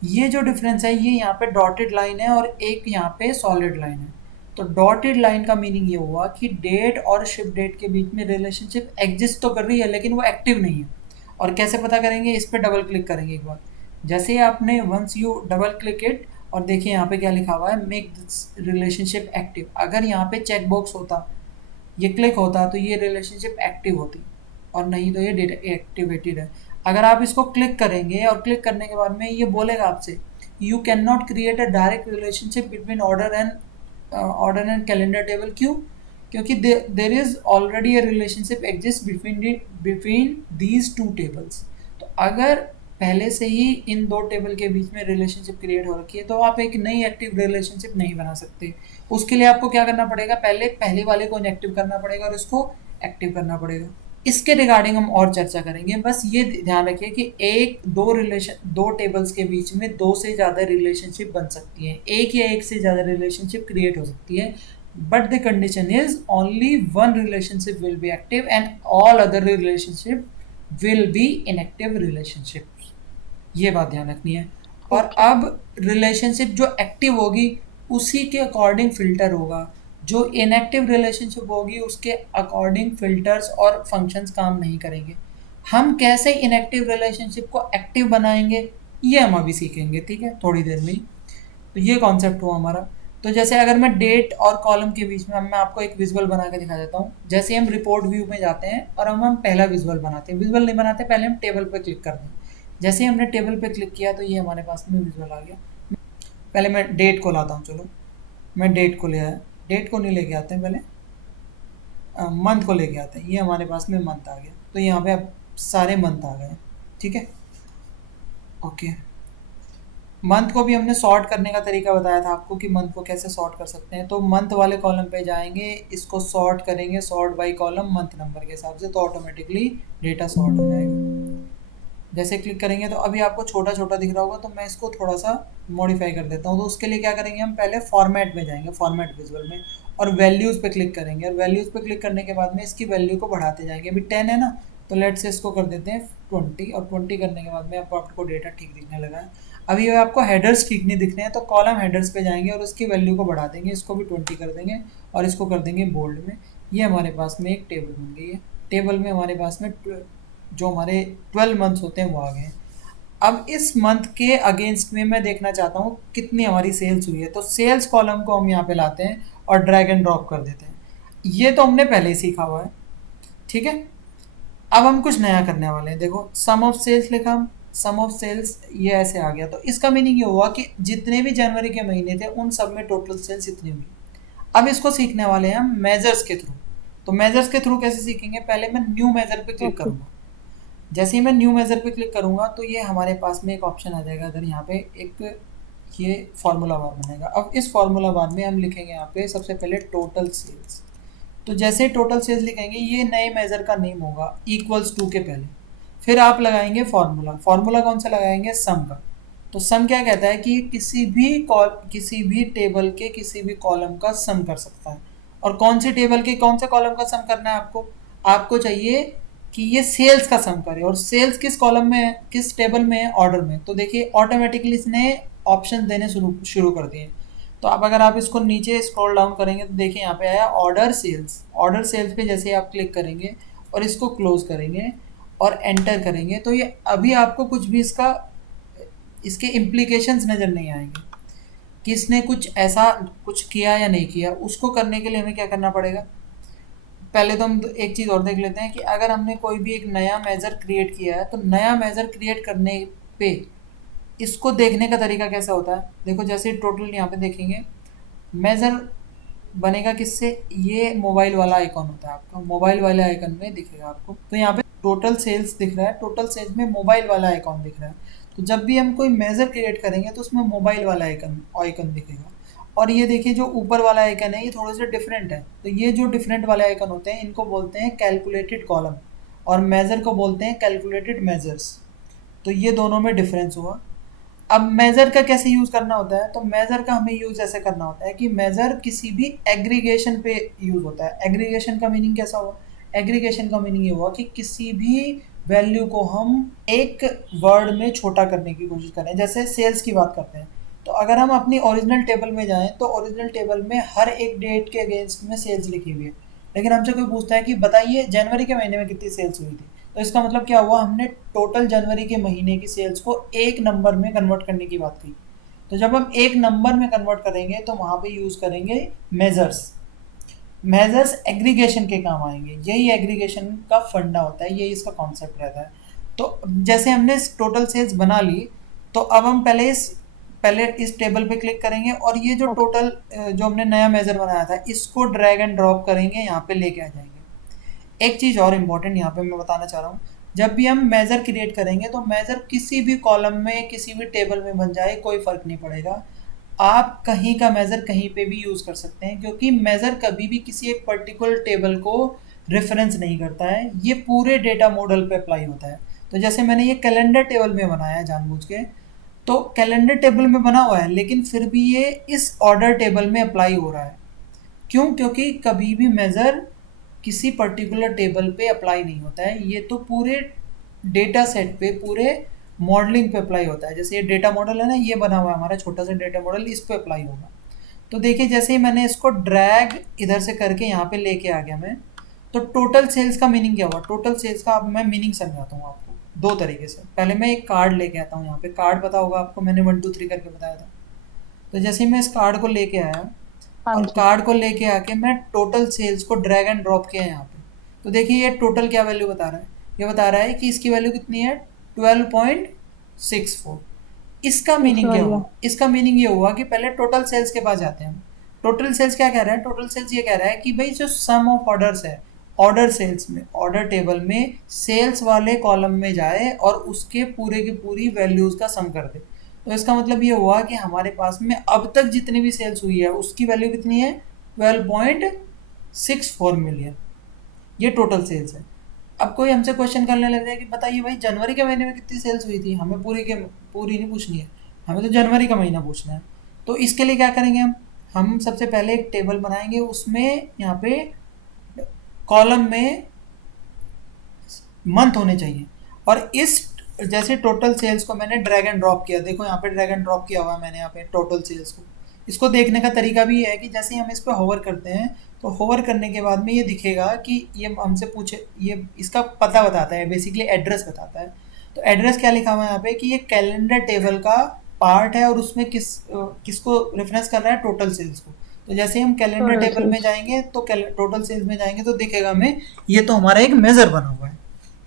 ये जो डिफरेंस है ये यहाँ पे डॉटेड लाइन है और एक यहाँ पे सॉलिड लाइन है। तो डॉटेड लाइन का मीनिंग ये हुआ कि डेट और शिप डेट के बीच में रिलेशनशिप एग्जिस्ट तो कर रही है लेकिन वो एक्टिव नहीं है। और कैसे पता करेंगे, इस पर डबल क्लिक करेंगे एक बार। जैसे ही आपने once you double click it और देखिए यहाँ पे क्या लिखा हुआ है, मेक दिस रिलेशनशिप एक्टिव। अगर यहाँ पे चेक बॉक्स होता, ये क्लिक होता तो ये रिलेशनशिप एक्टिव होती और नहीं तो ये एक्टिवेटेड है। अगर आप इसको क्लिक करेंगे और क्लिक करने के बाद में ये बोलेगा आपसे you can not create a direct relationship between order and calendar table. क्यों? क्योंकि there is already a relationship exist between these two tables. तो अगर पहले से ही इन दो टेबल के बीच में रिलेशनशिप क्रिएट हो रखी है तो आप एक नई एक्टिव रिलेशनशिप नहीं बना सकते। उसके लिए आपको क्या करना पड़ेगा, पहले वाले को इनएक्टिव करना पड़ेगा और इसको एक्टिव करना पड़ेगा। इसके रिगार्डिंग हम और चर्चा करेंगे। बस ये ध्यान रखिए कि दो टेबल्स के बीच में 2 से ज़्यादा रिलेशनशिप बन सकती है, एक या एक से ज़्यादा रिलेशनशिप क्रिएट हो सकती है। But the condition is only one relationship will be active and all other relationship will be inactive relationship. ये बात ध्यान रखनी है। और ओके। अब रिलेशनशिप जो एक्टिव होगी उसी के अकॉर्डिंग फिल्टर होगा, जो इनएक्टिव रिलेशनशिप होगी उसके अकॉर्डिंग फिल्टर्स और फंक्शंस काम नहीं करेंगे। हम कैसे इनएक्टिव रिलेशनशिप को एक्टिव बनाएंगे ये हम अभी सीखेंगे, ठीक है, थोड़ी देर में ही। तो ये कॉन्सेप्ट हुआ हमारा। तो जैसे अगर मैं डेट और कॉलम के बीच में मैं आपको एक विजुअल बना के दिखा देता हूँ। जैसे हम रिपोर्ट व्यू में जाते हैं और हम पहला विजुअल बनाते हैं, विजुअल नहीं बनाते, पहले हम टेबल पर क्लिक करते हैं। जैसे ही हमने टेबल पे क्लिक किया तो ये हमारे पास में विजुअल आ गया। पहले मैं डेट को लाता हूँ, चलो मैं डेट को ले आया। डेट को नहीं लेके आते हैं, पहले मंथ को लेके आते हैं। ये हमारे पास में मंथ आ गया। तो यहाँ पे अब सारे मंथ आ गए, ठीक है, ओके। मंथ को भी हमने सॉर्ट करने का तरीका बताया था आपको कि मंथ को कैसे सॉर्ट कर सकते हैं। तो मंथ वाले कॉलम पे जाएंगे, इसको सॉर्ट करेंगे, sort by column month number के हिसाब से, तो ऑटोमेटिकली डेटा सॉर्ट हो जाएगा। जैसे क्लिक करेंगे तो अभी आपको छोटा छोटा दिख रहा होगा, तो मैं इसको थोड़ा सा मॉडिफाई कर देता हूँ। तो उसके लिए क्या करेंगे, हम पहले फॉर्मेट में जाएंगे, फॉर्मेट विजुअल में, और वैल्यूज़ पे क्लिक करेंगे। और वैल्यूज़ पे क्लिक करने के बाद में इसकी वैल्यू को बढ़ाते जाएंगे। अभी 10 है ना, तो लेट से इसको कर देते हैं 20, और 20 करने के बाद में आपको डेटा ठीक दिखने लगा है। अभी आपको हेडर्स ठीक नहीं दिख रहे हैं तो कॉलम हेडर्स पे जाएंगे और उसकी वैल्यू को बढ़ा देंगे, इसको भी 20 कर देंगे और इसको कर देंगे बोल्ड में। ये हमारे पास में एक टेबल बन गई है। टेबल में हमारे पास में जो हमारे 12 मंथ्स होते हैं वो आ गए हैं। अब इस मंथ के अगेंस्ट में मैं देखना चाहता हूँ कितनी हमारी सेल्स हुई है, तो सेल्स कॉलम को हम यहाँ पे लाते हैं और ड्रैग एंड ड्रॉप कर देते हैं। ये तो हमने पहले ही सीखा हुआ है, ठीक है। अब हम कुछ नया करने वाले हैं। देखो सम ऑफ सेल्स लिखा, हम सम ऑफ सेल्स ये ऐसे आ गया, तो इसका मीनिंग ये हुआ कि जितने भी जनवरी के महीने थे उन सब में टोटल सेल्स इतनी हुई। अब इसको सीखने वाले हैं हम मेजर्स के थ्रू। तो मेजर्स के थ्रू कैसे सीखेंगे, पहले मैं न्यू मेजर पे क्लिक ओके। करूंगा। जैसे ही मैं न्यू मेजर पे क्लिक करूंगा तो ये हमारे पास में एक ऑप्शन आ जाएगा इधर, यहाँ पे एक ये फार्मूला बार बनेगा। अब इस फार्मूला बार में हम लिखेंगे यहाँ पे सबसे पहले टोटल सेल्स। तो जैसे टोटल सेल्स लिखेंगे ये नए मेजर का नेम होगा इक्वल्स टू के पहले, फिर आप लगाएंगे फार्मूला। फार्मूला कौन सा लगाएंगे, सम का। तो सम क्या कहता है कि किसी भी टेबल के किसी भी कॉलम का सम कर सकता है। और कौन से टेबल के कौन से कॉलम का सम करना है आपको, आपको चाहिए कि ये सेल्स का सम करे। और सेल्स किस कॉलम में है, किस टेबल में है, ऑर्डर में। तो देखिए ऑटोमेटिकली इसने ऑप्शन देने शुरू शुरू कर दिए। तो अब अगर आप इसको नीचे स्क्रॉल डाउन करेंगे तो देखिए यहाँ पे आया ऑर्डर सेल्स। ऑर्डर सेल्स पे जैसे आप क्लिक करेंगे और इसको क्लोज करेंगे और एंटर करेंगे तो ये अभी आपको कुछ भी इसके इम्प्लीकेशंस नज़र नहीं आएंगे कि इसने कुछ ऐसा कुछ किया या नहीं किया। उसको करने के लिए हमें क्या करना पड़ेगा, पहले तो हम एक चीज़ और देख लेते हैं कि अगर हमने कोई भी एक नया मेज़र क्रिएट किया है तो नया मेज़र क्रिएट करने पे इसको देखने का तरीका कैसा होता है। देखो जैसे टोटल यहाँ पे देखेंगे मेज़र बनेगा किससे, ये मोबाइल वाला आइकॉन होता है आपका, मोबाइल वाले आइकन में दिखेगा आपको। तो यहाँ पे टोटल सेल्स दिख रहा है, टोटल सेल्स में मोबाइल वाला आइकॉन दिख रहा है। तो जब भी हम कोई मेज़र क्रिएट करेंगे तो उसमें मोबाइल वाला आइकन आइकन दिखेगा। और ये देखिए जो ऊपर वाला आइकन है ये थोड़े से डिफरेंट है। तो ये जो डिफरेंट वाले आइकन होते हैं इनको बोलते हैं कैलकुलेटेड कॉलम, और मेज़र को बोलते हैं कैलकुलेटेड मेजर्स। तो ये दोनों में डिफरेंस हुआ। अब मेज़र का कैसे यूज़ करना होता है, तो मेज़र का हमें यूज़ ऐसे करना होता है कि मेज़र किसी भी एग्रीगेशन पे यूज़ होता है। एग्रीगेशन का मीनिंग कैसा हुआ, एग्रीगेशन का मीनिंग ये हुआ कि किसी भी वैल्यू को हम एक वर्ड में छोटा करने की कोशिश करें। जैसे सेल्स की बात करते हैं, तो अगर हम अपनी ओरिजिनल टेबल में जाएं तो ओरिजिनल टेबल में हर एक डेट के अगेंस्ट में सेल्स लिखी हुई है। लेकिन हमसे कोई पूछता है कि बताइए जनवरी के महीने में कितनी सेल्स हुई थी, तो इसका मतलब क्या हुआ, हमने टोटल जनवरी के महीने की सेल्स को एक नंबर में कन्वर्ट करने की बात की। तो जब हम एक नंबर में कन्वर्ट करेंगे तो वहाँ पे यूज़ करेंगे मेजर्स। मेजर्स एग्रीगेशन के काम आएंगे, यही एग्रीगेशन का फंडा होता है, यही इसका कॉन्सेप्ट रहता है। तो जैसे हमने टोटल सेल्स बना ली, तो अब हम पहले इस टेबल पे क्लिक करेंगे और ये जो ओके। टोटल जो हमने नया मेजर बनाया था इसको ड्रैग एंड ड्रॉप करेंगे, यहाँ पे लेके आ जाएंगे। एक चीज़ और इम्पॉर्टेंट यहाँ पे मैं बताना चाह रहा हूँ, जब भी हम मेज़र क्रिएट करेंगे तो मेज़र किसी भी कॉलम में किसी भी टेबल में बन जाए कोई फ़र्क नहीं पड़ेगा। आप कहीं का मेज़र कहीं पे भी यूज़ कर सकते हैं, क्योंकि मेज़र कभी भी किसी एक पर्टिकुलर टेबल को रेफरेंस नहीं करता है, ये पूरे डेटा मॉडल पे अप्लाई होता है। तो जैसे मैंने ये कैलेंडर टेबल में बनाया है जानबूझ के, तो कैलेंडर टेबल में बना हुआ है लेकिन फिर भी ये इस ऑर्डर टेबल में अप्लाई हो रहा है। क्यों, क्योंकि कभी भी मेज़र किसी पर्टिकुलर टेबल पे अप्लाई नहीं होता है, ये तो पूरे डेटा सेट पे, पूरे मॉडलिंग पे अप्लाई होता है। जैसे ये डेटा मॉडल है ना, ये बना हुआ है हमारा छोटा सा डेटा मॉडल, इस पे अप्लाई होगा। तो देखिए जैसे ही मैंने इसको ड्रैग इधर से करके यहाँ पे लेके आ गया मैं, तो टोटल सेल्स का मीनिंग क्या हुआ, टोटल सेल्स का अब मैं मीनिंग समझाता हूँ आपको दो तरीके से। पहले मैं एक कार्ड लेके आता हूँ, यहाँ पे कार्ड पता होगा आपको, मैंने 1 2 3 करके बताया था। तो जैसे ही मैं इस कार्ड को लेके आया हाँ और जी। कार्ड को लेके आके मैं टोटल सेल्स को ड्रैग एंड ड्रॉप किया यहाँ पे, तो देखिए ये टोटल क्या वैल्यू बता रहा है, ये बता रहा है कि इसकी वैल्यू कितनी है, 12.64। इसका इस मीनिंग क्या वाली। हुआ, इसका मीनिंग ये हुआ कि पहले टोटल सेल्स के पास जाते हैं हम। टोटल सेल्स क्या कह रहा है, टोटल सेल्स ये कह रहा है कि भाई जो सम ऑफ ऑर्डर्स है, ऑर्डर सेल्स में, ऑर्डर टेबल में सेल्स वाले कॉलम में जाए और उसके पूरे की पूरी वैल्यूज़ का सम कर दे। तो इसका मतलब ये हुआ कि हमारे पास में अब तक जितनी भी सेल्स हुई है उसकी वैल्यू कितनी है, 12.64 मिलियन। ये टोटल सेल्स है। अब कोई हमसे क्वेश्चन करने लग जाए कि बताइए भाई जनवरी के महीने में कितनी सेल्स हुई थी, हमें पूरी नहीं पूछनी है, हमें तो जनवरी का महीना पूछना है। तो इसके लिए क्या करेंगे हम सबसे पहले एक टेबल बनाएंगे, उसमें यहाँ पे कॉलम में मंथ होने चाहिए। और इस जैसे टोटल सेल्स को मैंने ड्रैग एंड ड्रॉप किया, देखो यहाँ पे ड्रैग एंड ड्रॉप किया हुआ है मैंने यहाँ पे टोटल सेल्स को, इसको देखने का तरीका भी ये है कि जैसे ही हम इस पर होवर करते हैं तो होवर करने के बाद में ये दिखेगा कि ये हमसे पूछे, ये इसका पता बताता है, बेसिकली एड्रेस बताता है। तो एड्रेस क्या लिखा हुआ है यहाँ पे कि ये कैलेंडर टेबल का पार्ट है और उसमें किसको रेफरेंस कर रहा है, टोटल सेल्स को। तो जैसे ही हम कैलेंडर टोटल टेबल में सेल्स। जाएंगे तो टोटल सेल्स में जाएंगे तो दिखेगा हमें ये तो हमारा एक मेजर बना हुआ है।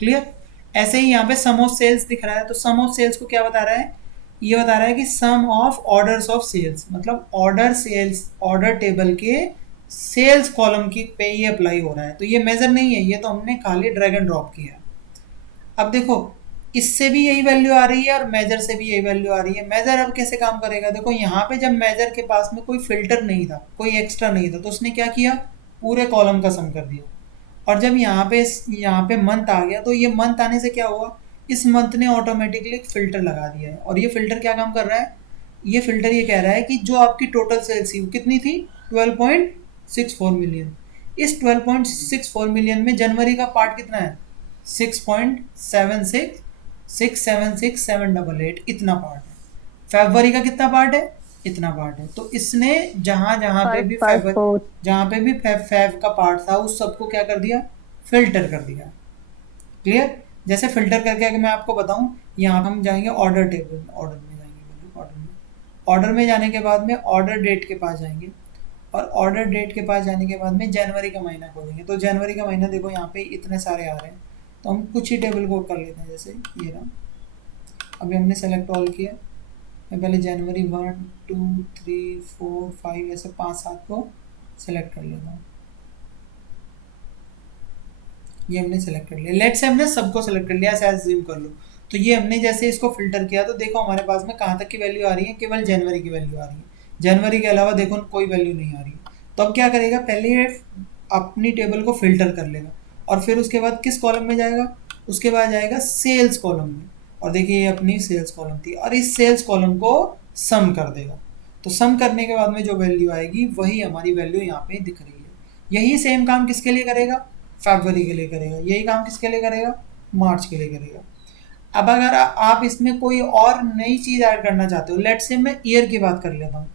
क्लियर। ऐसे ही यहाँ पे सम ऑफ सेल्स दिख रहा है, तो सम ऑफ सेल्स को क्या बता रहा है, ये बता रहा है कि सम ऑफ ऑर्डर्स ऑफ सेल्स, मतलब ऑर्डर सेल्स, ऑर्डर टेबल के सेल्स कॉलम की पे ये अप्लाई हो रहा है। तो ये मेजर नहीं है, ये तो हमने खाली ड्रैग एंड ड्रॉप किया है। अब देखो, इससे भी यही वैल्यू आ रही है और मेजर से भी यही वैल्यू आ रही है। मेजर अब कैसे काम करेगा, देखो यहाँ पे जब मेजर के पास में कोई फिल्टर नहीं था, कोई एक्स्ट्रा नहीं था, तो उसने क्या किया, पूरे कॉलम का सम कर दिया। और जब यहाँ पे मंथ आ गया तो ये मंथ आने से क्या हुआ, इस मंथ ने ऑटोमेटिकली एक फिल्टर लगा दिया है। और ये फिल्टर क्या काम कर रहा है, ये फिल्टर ये कह रहा है कि जो आपकी टोटल सेल्स थी वो कितनी थी, 12.64 मिलियन। इस 12.64 मिलियन में जनवरी का पार्ट कितना है, 6.766788 इतना पार्ट है। फरवरी का कितना पार्ट है, इतना पार्ट है। तो इसने जहां जहां पे भी 554। जहां पे भी फेब का पार्ट था उस सबको क्या कर दिया, फिल्टर कर दिया। क्लियर। जैसे फिल्टर करके अगर मैं आपको बताऊं, यहाँ हम जाएंगे ऑर्डर टेबल, ऑर्डर में जाएंगे, ऑर्डर में जाने के बाद में ऑर्डर डेट के पास जाएंगे, और ऑर्डर डेट के पास जाने के बाद में जनवरी का महीना खोलेंगे। तो जनवरी का महीना देखो यहाँ पे इतने सारे आ रहे हैं, तो हम कुछ ही टेबल को कर लेते हैं। जैसे ये ना, अभी हमने सेलेक्ट ऑल किया, मैं पहले जनवरी 1 2 3 4 5 ऐसे 5 7 को सेलेक्ट कर लेता हूँ। ये हमने सेलेक्ट कर लिया, लेट से हमने सबको सेलेक्ट कर लिया, ऐसे एज्यूम कर लो। तो ये हमने जैसे इसको फिल्टर किया तो देखो हमारे पास में कहाँ तक की वैल्यू आ रही है, केवल जनवरी की वैल्यू आ रही है। जनवरी के अलावा देखो कोई वैल्यू नहीं आ रही है। तो अब क्या करेगा, पहले ये अपनी टेबल को फिल्टर कर लेगा और फिर उसके बाद किस कॉलम में जाएगा, उसके बाद जाएगा सेल्स कॉलम में। और देखिए ये अपनी सेल्स कॉलम थी और इस सेल्स कॉलम को सम कर देगा। तो सम करने के बाद में जो वैल्यू आएगी वही हमारी वैल्यू यहाँ पे दिख रही है। यही सेम काम किसके लिए करेगा, फरवरी के लिए करेगा। यही काम किसके लिए करेगा, मार्च के लिए करेगा। अब अगर आप इसमें कोई और नई चीज़ ऐड करना चाहते हो, लेट से मैं ईयर की बात कर लेता हूँ,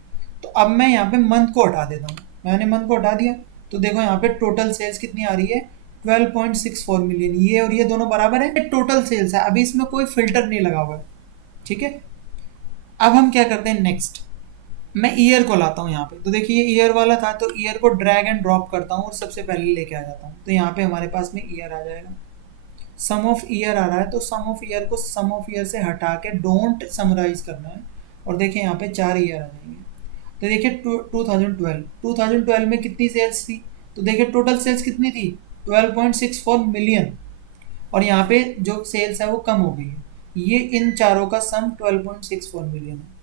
तो अब मैं यहाँ पे मंथ को हटा देता हूँ। मैंने मंथ को हटा दिया तो देखो यहाँ पे टोटल सेल्स कितनी आ रही है, 12.64 मिलियन। ये और ये दोनों बराबर है, टोटल सेल्स है। अभी इसमें कोई फिल्टर नहीं लगा हुआ है, ठीक है। अब हम क्या करते हैं, नेक्स्ट मैं ईयर को लाता हूँ यहाँ पे। तो देखिए ये ईयर वाला था, तो ईयर को ड्रैग एंड ड्रॉप करता हूँ और सबसे पहले लेके आ जाता हूँ। तो यहाँ पे हमारे पास में ईयर आ जाएगा, सम ऑफ ईयर आ रहा है, तो सम ऑफ ईयर को सम ऑफ ईयर से हटा के डोंट समराइज करना है। और देखिए यहाँ पे 4 ईयर आ जाएंगे। तो देखिए 2012 में कितनी सेल्स थी, तो देखिए टोटल सेल्स कितनी थी, 12.64 मिलियन। और यहाँ पे जो सेल्स है वो कम हो गई है, ये इन चारों का सम 12.64 मिलियन है।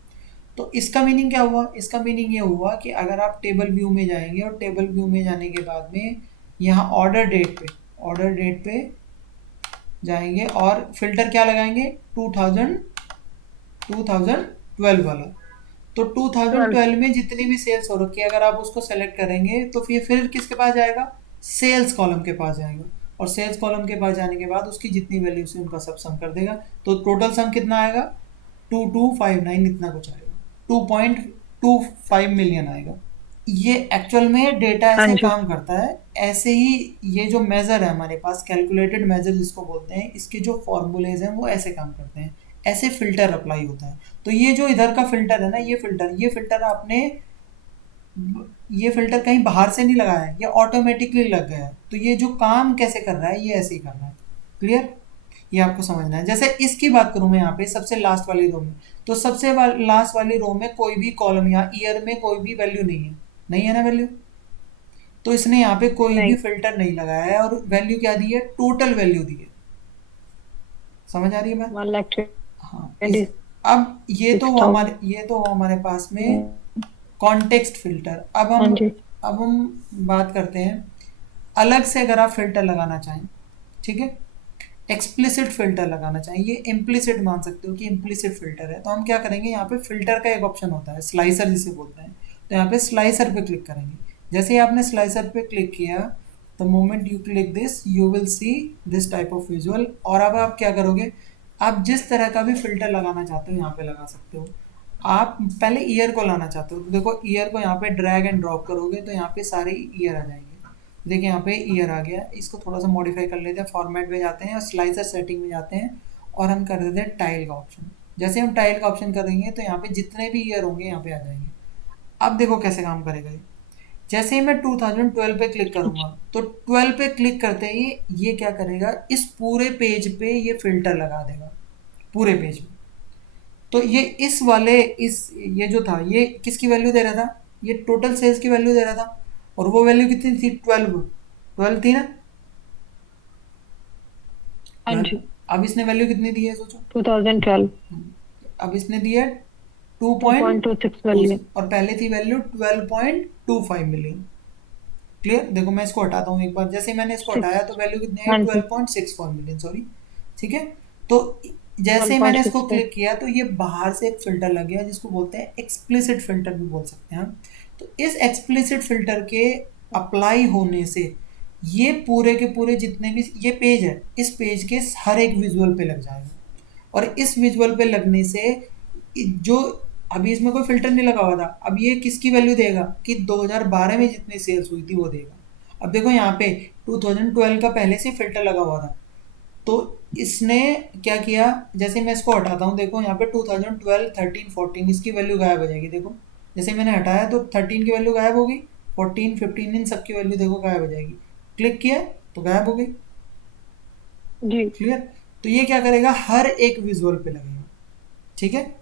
तो इसका मीनिंग क्या हुआ, इसका मीनिंग ये हुआ कि अगर आप टेबल व्यू में जाएंगे और टेबल व्यू में जाने के बाद में यहाँ ऑर्डर डेट पे जाएंगे और फिल्टर क्या लगाएंगे, 2012 वाला। तो 2012 में जितनी भी सेल्स हो रखी है अगर आप उसको सेलेक्ट करेंगे तो फिर किसके पास जाएगा, सेल्स कॉलम के पास जाएगा। और सेल्स कॉलम के पास जाने के बाद उसकी जितनी वैल्यू से उनका सब सम कर देगा। तो टोटल सम कितना आएगा, 2259 इतना कुछ आएगा, 2.25 मिलियन आएगा। ये एक्चुअल में डेटा हाँ ऐसे जी। काम करता है। ऐसे ही ये जो मेजर है हमारे पास, कैलकुलेटेड मेजर जिसको बोलते हैं, इसके जो फॉर्मूलेज हैं वो ऐसे काम करते हैं, ऐसे फिल्टर अप्लाई होता है। तो ये जो इधर का फिल्टर है ना, ये फिल्टर आपने, ये फिल्टर कहीं बाहर से नहीं लगाया है, ये ऑटोमेटिकली लग गया है। तो ये जो काम कैसे कर रहा है ये ऐसे ही कर रहा है। क्लियर। ये आपको समझना है। जैसे इसकी बात करूं मैं यहाँ पे सबसे लास्ट वाली रो में, तो सबसे लास्ट वाली रो में कोई भी कॉलम या ईयर में कोई भी वैल्यू नहीं है ना वैल्यू। तो इसने यहाँ पे कोई भी नहीं। फिल्टर नहीं लगाया है और वैल्यू क्या दी है, टोटल वैल्यू दी है। समझ आ रही है बात। 1,26,000। हाँ अब ये तो हमारे पास में कॉन्टेक्स्ट फिल्टर। हाँ जी। अब हम बात करते हैं अलग से, अगर आप फिल्टर लगाना चाहें, ठीक है, एक्सप्लिसिट फिल्टर लगाना चाहें, ये इम्प्लिसिट मान सकते हो कि इम्प्लिसिट फिल्टर है। तो हम क्या करेंगे, यहाँ पे फिल्टर का एक ऑप्शन होता है, स्लाइसर जिसे बोलते हैं। तो यहाँ पे स्लाइसर पे क्लिक करेंगे। जैसे ही आपने स्लाइसर पे क्लिक किया, the moment you click this you will see this type of visual. और अब आप क्या करोगे, आप जिस तरह का भी फिल्टर लगाना चाहते हो यहाँ पे लगा सकते हो। आप पहले ईयर को लाना चाहते हो तो देखो ईयर को यहाँ पे ड्रैग एंड ड्रॉप करोगे तो यहाँ पे सारे ईयर आ जाएंगे। देखिए यहाँ पे ईयर आ गया, इसको थोड़ा सा मॉडिफाई कर लेते हैं, फॉर्मेट में जाते हैं और स्लाइसर सेटिंग में जाते हैं और हम कर देते हैं टाइल का ऑप्शन। जैसे हम टाइल का ऑप्शन करेंगे तो यहाँ पे जितने भी ईयर होंगे यहाँ पे आ जाएंगे। अब देखो कैसे काम करेगा ये। जैसे ही मैं 2012 पे क्लिक करूंगा तो 12 पे क्लिक करते ही ये क्या करेगा, इस पूरे पेज पे ये फिल्टर लगा देगा, पूरे पेज पे। तो ये इस वाले इस ये जो था ये किसकी वैल्यू दे रहा था, ये टोटल सेल्स की वैल्यू दे रहा था। और वो वैल्यू कितनी थी, 12, 12 थी ना, हाँ 12। जी। अब इसने वैल्यू कितनी दी है सोचो। 2012। अब इसने दी है two two point point two six two million और पहले थी वैल्यू 12.25 मिलियन। क्लियर, देखो मैं इसको हटाता हूँ एक बार, जैसे ही मैंने इसको हटाया सिक्स। तो वैल्यू कितनी है, हाँ जी। 12.64 मिलियन, सॉरी। ठीक है। तो जैसे वन ही पॉइंट मैंने इसको सिक्स फोर क्लिक किया तो ये बाहर से एक फिल्टर लग गया जिसको बोलते हैं एक्सप्लिसिट फिल्टर भी बोल सकते हैं हम। तो इस एक्सप्लिसिट फिल्टर के अप्लाई होने से ये पूरे के पूरे जितने भी ये पेज है, इस पेज के हर एक विजुअल पे लग जाएगा। और इस विजुअल पे लगने से जो अभी इसमें कोई फिल्टर नहीं लगा हुआ था, अब ये किसकी वैल्यू देगा कि 2012 में जितनी सेल्स हुई थी वो देगा। अब देखो यहाँ पे 2012 का पहले से फिल्टर लगा हुआ था, तो इसने क्या किया, जैसे मैं इसको हटाता हूँ देखो यहाँ पे 2012, 13, 14 इसकी वैल्यू गायब हो जाएगी। देखो जैसे मैंने हटाया तो 13 की वैल्यू गायब होगी, 14, 15 इन सब की वैल्यू देखो गायब हो जाएगी। क्लिक किया तो गायब हो गई। जी। क्लियर। तो ये क्या करेगा, हर एक विजुअल पे लगेगा। ठीक है।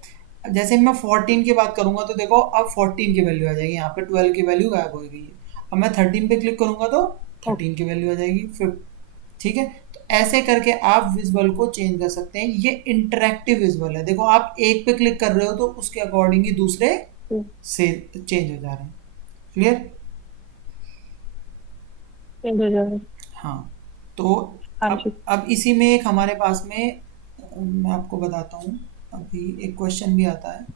जैसे मैं 14 की बात करूंगा तो देखो अब 14 की वैल्यू आ जाएगी, यहाँ पे 12 की वैल्यू गायब हो गई है। अब मैं 13 पे क्लिक करूंगा तो 13 की वैल्यू आ जाएगी फिर। ठीक है। तो ऐसे करके आप विजुअल को चेंज कर सकते हैं, ये इंटरेक्टिव विजुअल है। देखो आप एक पे क्लिक कर रहे हो तो उसके अकॉर्डिंग ही दूसरे से चेंज हो जा रहे हैं। क्लियर। 2000। हाँ। तो हाँ अब जी। अब इसी में एक हमारे पास में मैं आपको बताता हूँ, अभी एक क्वेश्चन भी आता है।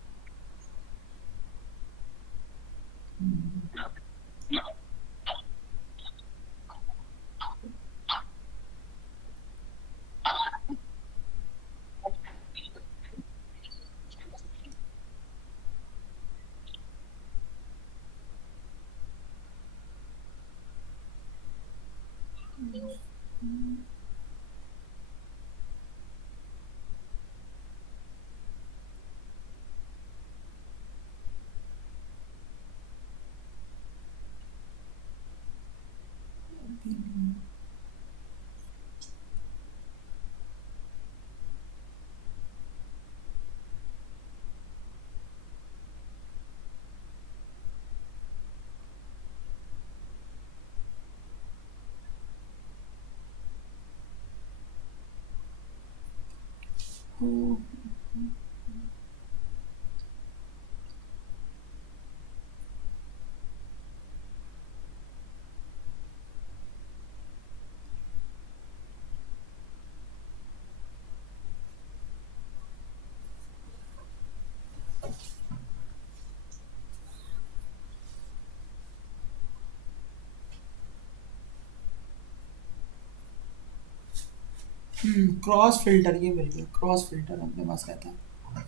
क्रॉस फिल्टर, ये मिल गया, क्रॉस फिल्टर अपने पास रहता है।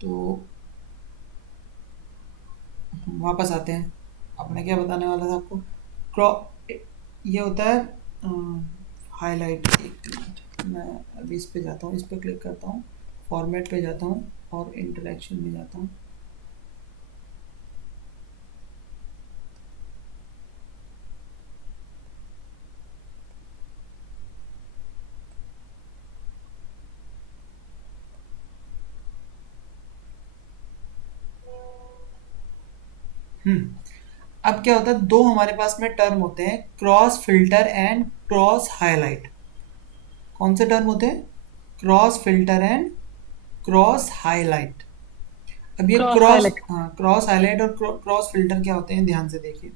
तो वापस आते हैं, आपने क्या बताने वाला था आपको। क्रॉ ये होता है हाईलाइट। एक मिनट, मैं अभी इस पे जाता हूँ, इस पे क्लिक करता हूँ, फॉर्मेट पे जाता हूँ और इंटरेक्शन में जाता हूँ। अब क्या होता है, दो हमारे पास में टर्म होते हैं, cross filter and cross highlight. कौन से टर्म होते हैं, cross filter and cross highlight. अब ये क्रॉस क्रॉस, हाईलाइट। हाँ क्रॉस हाईलाइट और क्रॉस फिल्टर क्या होते हैं, ध्यान से देखिए।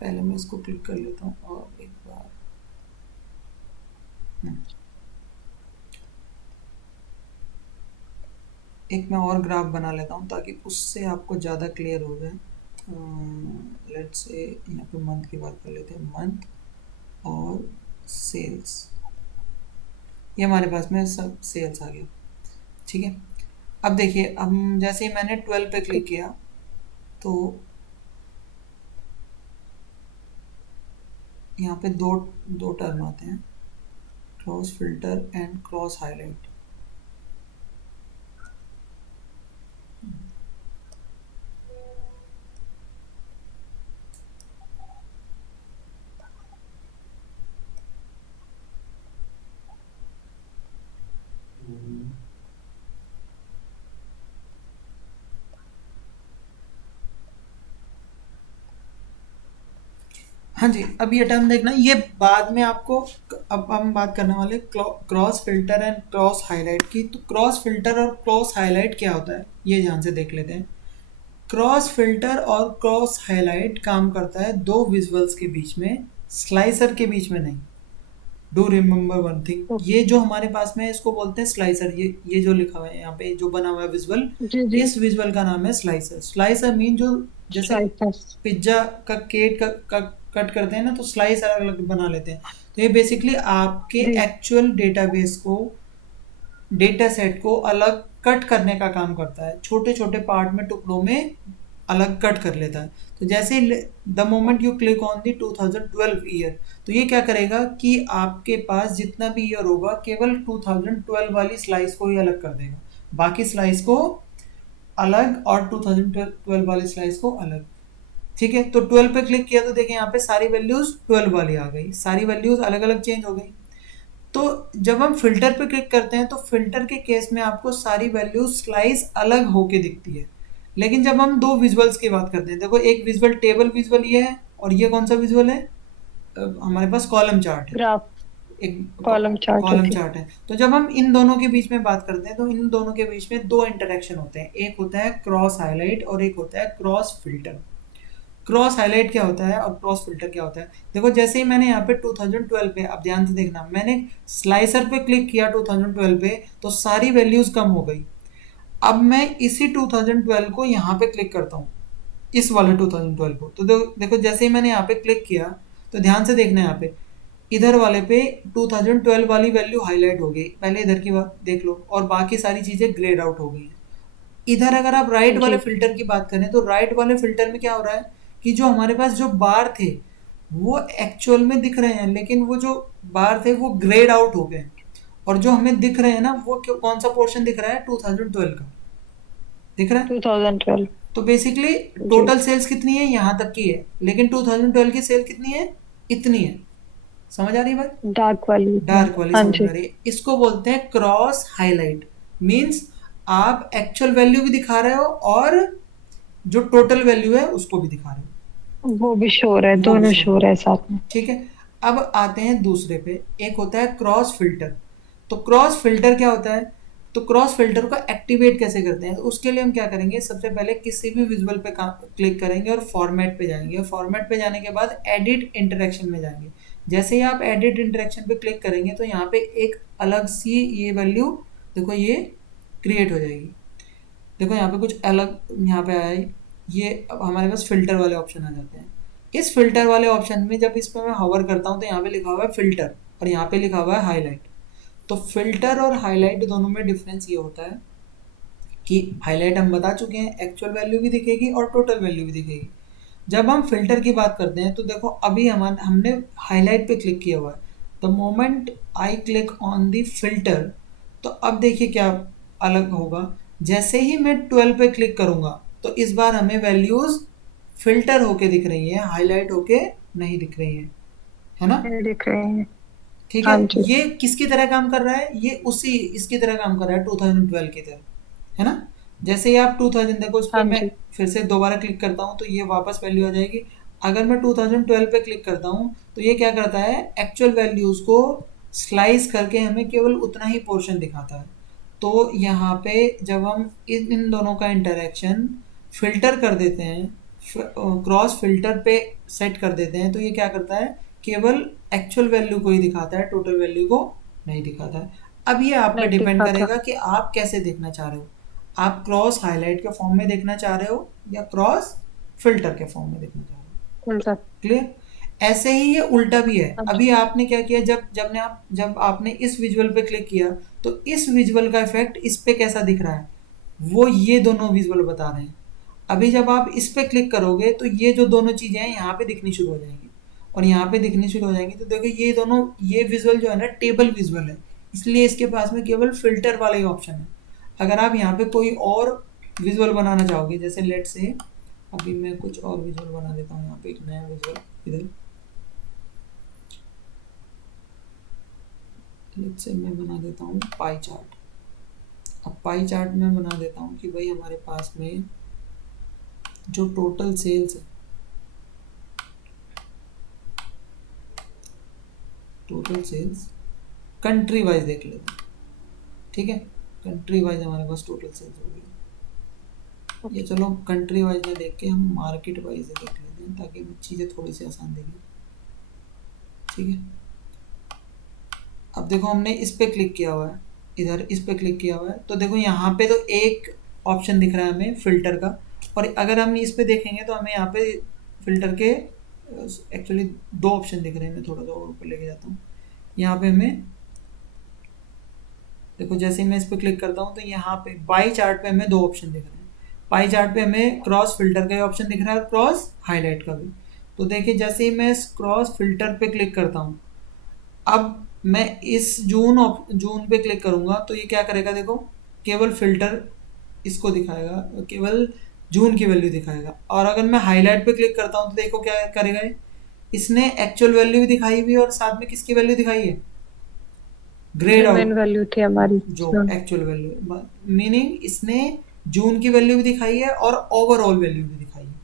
पहले मैं इसको क्लिक कर लेता हूँ और एक बार हम्म, एक मैं और ग्राफ बना लेता हूँ ताकि उससे आपको ज़्यादा क्लियर हो जाए। लेट्स से यहाँ पे मंथ की बात कर लेते हैं, मंथ और सेल्स। ये हमारे पास में सब सेल्स आ गया। ठीक है। अब देखिए, हम जैसे ही मैंने 12 पे क्लिक किया तो यहाँ पे दो दो टर्म आते हैं, cross filter and cross highlight. हाँ जी, अब ये टर्म देखना, ये बाद में आपको, अब हम बात करने वाले cross filter and cross highlight की। तो क्रॉस फिल्टर और क्रॉस हाईलाइट क्या होता है, ये ध्यान से देख लेते हैं। क्रॉस फिल्टर और क्रॉस हाईलाइट काम करता है दो विजुअल्स के बीच में, स्लाइसर के बीच में नहीं। डू रिमेम्बर वन थिंग, ये जो हमारे पास में है इसको बोलते हैं स्लाइसर। ये जो लिखा हुआ है यहाँ पे, जो बना हुआ है विजुअल, जी जी। इस विजुअल का नाम है स्लाइसर। स्लाइसर मीन जो, जैसे स्लाइसर्स। पिज्जा का केक का कट करते हैं ना, तो स्लाइस अलग अलग बना लेते हैं। तो ये बेसिकली आपके जी एक्चुअल डेटाबेस को, डेटा सेट को अलग कट करने का काम करता है, छोटे छोटे पार्ट में, टुकड़ों में अलग कट कर लेता है। तो जैसे the moment you click on the 2012 year, तो ये क्या करेगा कि आपके पास जितना भी ईयर होगा केवल 2012 वाली स्लाइस को ही अलग कर देगा, बाकी स्लाइस को अलग, और 2012 वाली स्लाइस को अलग। ठीक है, तो 12 पे क्लिक किया तो देखिए यहाँ पे सारी वैल्यूज 12 वाली आ गई, सारी वैल्यूज अलग अलग चेंज हो गई। तो जब हम फिल्टर पे क्लिक करते हैं तो फिल्टर के केस में आपको सारी वैल्यूज स्लाइस अलग होके दिखती है। लेकिन जब हम दो विजुअल्स की बात करते हैं, देखो एक विजुअल टेबल विजुअल ये है, और ये कौन सा विजुअल है, हमारे पास कॉलम चार्ट है। ग्राफ। एक column chart. Column okay. Chart है। तो जब हम इन दोनों के बीच में बात करते हैं तो इन दोनों के बीच में दो इंटरेक्शन होते हैं, एक होता है क्रॉस हाईलाइट और एक होता है क्रॉस फिल्टर। क्रॉस हाईलाइट क्या होता है और क्रॉस फिल्टर क्या होता है, देखो जैसे ही मैंने यहाँ पे 2012 पे, अब ध्यान से देखना, मैंने स्लाइसर पे क्लिक किया 2012 पे तो सारी वैल्यूज कम हो गई। अब मैं इसी 2012 को यहाँ पे क्लिक करता हूँ, इस वाले 2012 को, तो देखो जैसे ही मैंने यहाँ पे क्लिक किया तो ध्यान से देखना, यहाँ पे इधर वाले पे 2012 वाली वैल्यू हाईलाइट हो गई, पहले इधर की बात देख लो, और बाकी सारी चीजें ग्रेड आउट हो गई हैं। इधर अगर आप राइट वाले जी। फिल्टर की बात करें तो राइट वाले फिल्टर में क्या हो रहा है कि जो हमारे पास जो बार थे वो एक्चुअल में दिख रहे हैं, लेकिन वो जो बार थे वो ग्रेड आउट हो गए, और जो हमें दिख रहे हैं ना वो कौन सा पोर्शन दिख रहा है, 2012 का दिख रहा है। 2012। तो बेसिकली जी। टोटल सेल्स कितनी है, यहाँ तक की है, लेकिन 2012 की सेल कितनी है, इतनी है। समझ आ रही है बात, डार्क वाली। डार्क वाली हाँ समझ में जी। आ रही है। इसको बोलते हैं क्रॉस हाईलाइट। मीन्स आप एक्चुअल वैल्यू भी दिखा रहे हो और जो टोटल वैल्यू है उसको भी दिखा रहे वो भी शोर है, हो, वो भी दोनों शो हो शोर रहा है है। साथ में। ठीक है, अब आते हैं दूसरे पे, एक होता है क्रॉस फिल्टर। तो क्रॉस फिल्टर क्या होता है, तो क्रॉस फिल्टर को एक्टिवेट कैसे करते हैं, तो उसके लिए हम क्या करेंगे, सबसे पहले किसी भी विजुअल पे क्लिक करेंगे और फॉर्मेट पे जाएंगे, और फॉर्मेट पे जाने के बाद एडिट इंटरेक्शन में जाएंगे। जैसे ही आप एडिट इंटरेक्शन पे क्लिक करेंगे तो यहाँ पे एक अलग सी ये वैल्यू, देखो ये क्रिएट हो जाएगी। देखो यहाँ पे कुछ अलग यहाँ पे आया है, ये अब हमारे पास फिल्टर वाले ऑप्शन आ जाते हैं। इस फिल्टर वाले ऑप्शन में जब इस पर मैं हवर करता हूँ तो यहाँ पे लिखा हुआ है फिल्टर, और यहाँ पे लिखा हुआ है हाईलाइट। तो फिल्टर और हाईलाइट दोनों में डिफरेंस ये होता है कि हाईलाइट हम बता चुके हैं, एक्चुअल वैल्यू भी दिखेगी और टोटल वैल्यू भी दिखेगी। जब हम फिल्टर की बात करते हैं तो देखो अभी हमने हाईलाइट पे क्लिक किया हुआ है, the moment I click on the filter, तो अब देखिए क्या अलग होगा। जैसे ही मैं 12 पे क्लिक करूंगा तो इस बार हमें वैल्यूज फिल्टर होके दिख रही है, हाईलाइट होके नहीं दिख रही है ना। ये दिख रहे हैं। ठीक है, हाँ जी। ये किसकी तरह काम कर रहा है, ये उसी इसकी तरह काम कर रहा है 2012 की तरह, है ना। जैसे ही आप 2000 देखो, उस पर हाँ मैं जी। फिर से दोबारा क्लिक करता हूँ तो ये वापस वैल्यू आ जाएगी। अगर मैं 2012 पे क्लिक करता हूँ तो ये क्या करता है, एक्चुअल वैल्यूज को स्लाइस करके हमें केवल उतना ही पोर्शन दिखाता है। तो यहाँ पे जब हम इन दोनों का इंटरेक्शन फिल्टर कर देते हैं, क्रॉस फिल्टर पे सेट कर देते हैं, तो ये क्या करता है, केवल एक्चुअल वैल्यू को ही दिखाता है, टोटल वैल्यू को नहीं दिखाता है। अब ये आप पे नहीं डिपेंड दिखा था। करेगा कि आप कैसे देखना चाह रहे हो, आप क्रॉस हाईलाइट के फॉर्म में देखना चाह रहे हो या क्रॉस फिल्टर के फॉर्म में देखना चाह रहे हो। उल्टा। क्लियर। ऐसे ही ये उल्टा भी है। हाँ जी। अभी आपने क्या किया, जब आपने इस विजुअल पे क्लिक किया तो इस विजुअल का इफेक्ट इस पे कैसा दिख रहा है, वो ये दोनों विजुअल बता रहे हैं। अभी जब आप इस पे क्लिक करोगे तो ये जो दोनों चीज़ें हैं यहाँ पे दिखनी शुरू हो जाएंगी, और यहाँ पे दिखनी शुरू हो जाएंगी। तो देखो ये दोनों, ये विजुअल जो है ना टेबल विजुअल है, इसलिए इसके पास में केवल फिल्टर वाला ही ऑप्शन है। अगर आप यहाँ पे कोई और विजुअल बनाना चाहोगे, जैसे लेट से अभी मैं कुछ और विजुअल बना देता हूँ, यहाँ पे एक नया विजुअल इधर, लेट से मैं बना देता हूँ पाई चार्ट। अब पाई चार्ट में बना देता हूँ कि भाई हमारे पास में जो टोटल सेल्स है, टोटल सेल्स कंट्री वाइज देख लेते हैं, ठीक है। कंट्री वाइज हमारे पास टोटल सेल्स हो गई। ये चलो कंट्री वाइज में देख के हम मार्केट वाइज देख लेते हैं, ताकि हमें चीज़ें थोड़ी सी आसान दिखे, ठीक है। अब देखो हमने इस पे क्लिक किया हुआ है, इधर इस पे क्लिक किया हुआ है, तो देखो यहाँ पे तो एक ऑप्शन दिख रहा है हमें फिल्टर का, और अगर हम इस पे देखेंगे तो हमें यहाँ पे फिल्टर के एक्चुअली दो ऑप्शन दिख रहे हैं। मैं थोड़ा सा और ऊपर लेके जाता हूँ। यहाँ पे हमें देखो, जैसे ही मैं इस पे क्लिक करता हूँ तो यहाँ पे बाई चार्ट पे हमें दो ऑप्शन दिख रहे हैं। पाई चार्ट पे हमें क्रॉस फिल्टर का ऑप्शन दिख रहा है और क्रॉस हाईलाइट का भी। तो देखिए जैसे ही मैं क्रॉस फिल्टर पे क्लिक करता हूँ, अब मैं इस जून पे क्लिक करूंगा तो ये क्या करेगा, देखो केवल फिल्टर इसको दिखाएगा, केवल जून की वैल्यू दिखाएगा। और अगर मैं हाईलाइट पे क्लिक करता हूँ तो देखो क्या करेगा ये, इसने एक्चुअल वैल्यू भी दिखाई हुई है और साथ में किसकी वैल्यू दिखाई है, ग्रेड जो आउट, मेन वैल्यू थी हमारी। जो एक्चुअल वैल्यू, मीनिंग इसने जून की वैल्यू भी दिखाई है और ओवरऑल वैल्यू भी दिखाई है।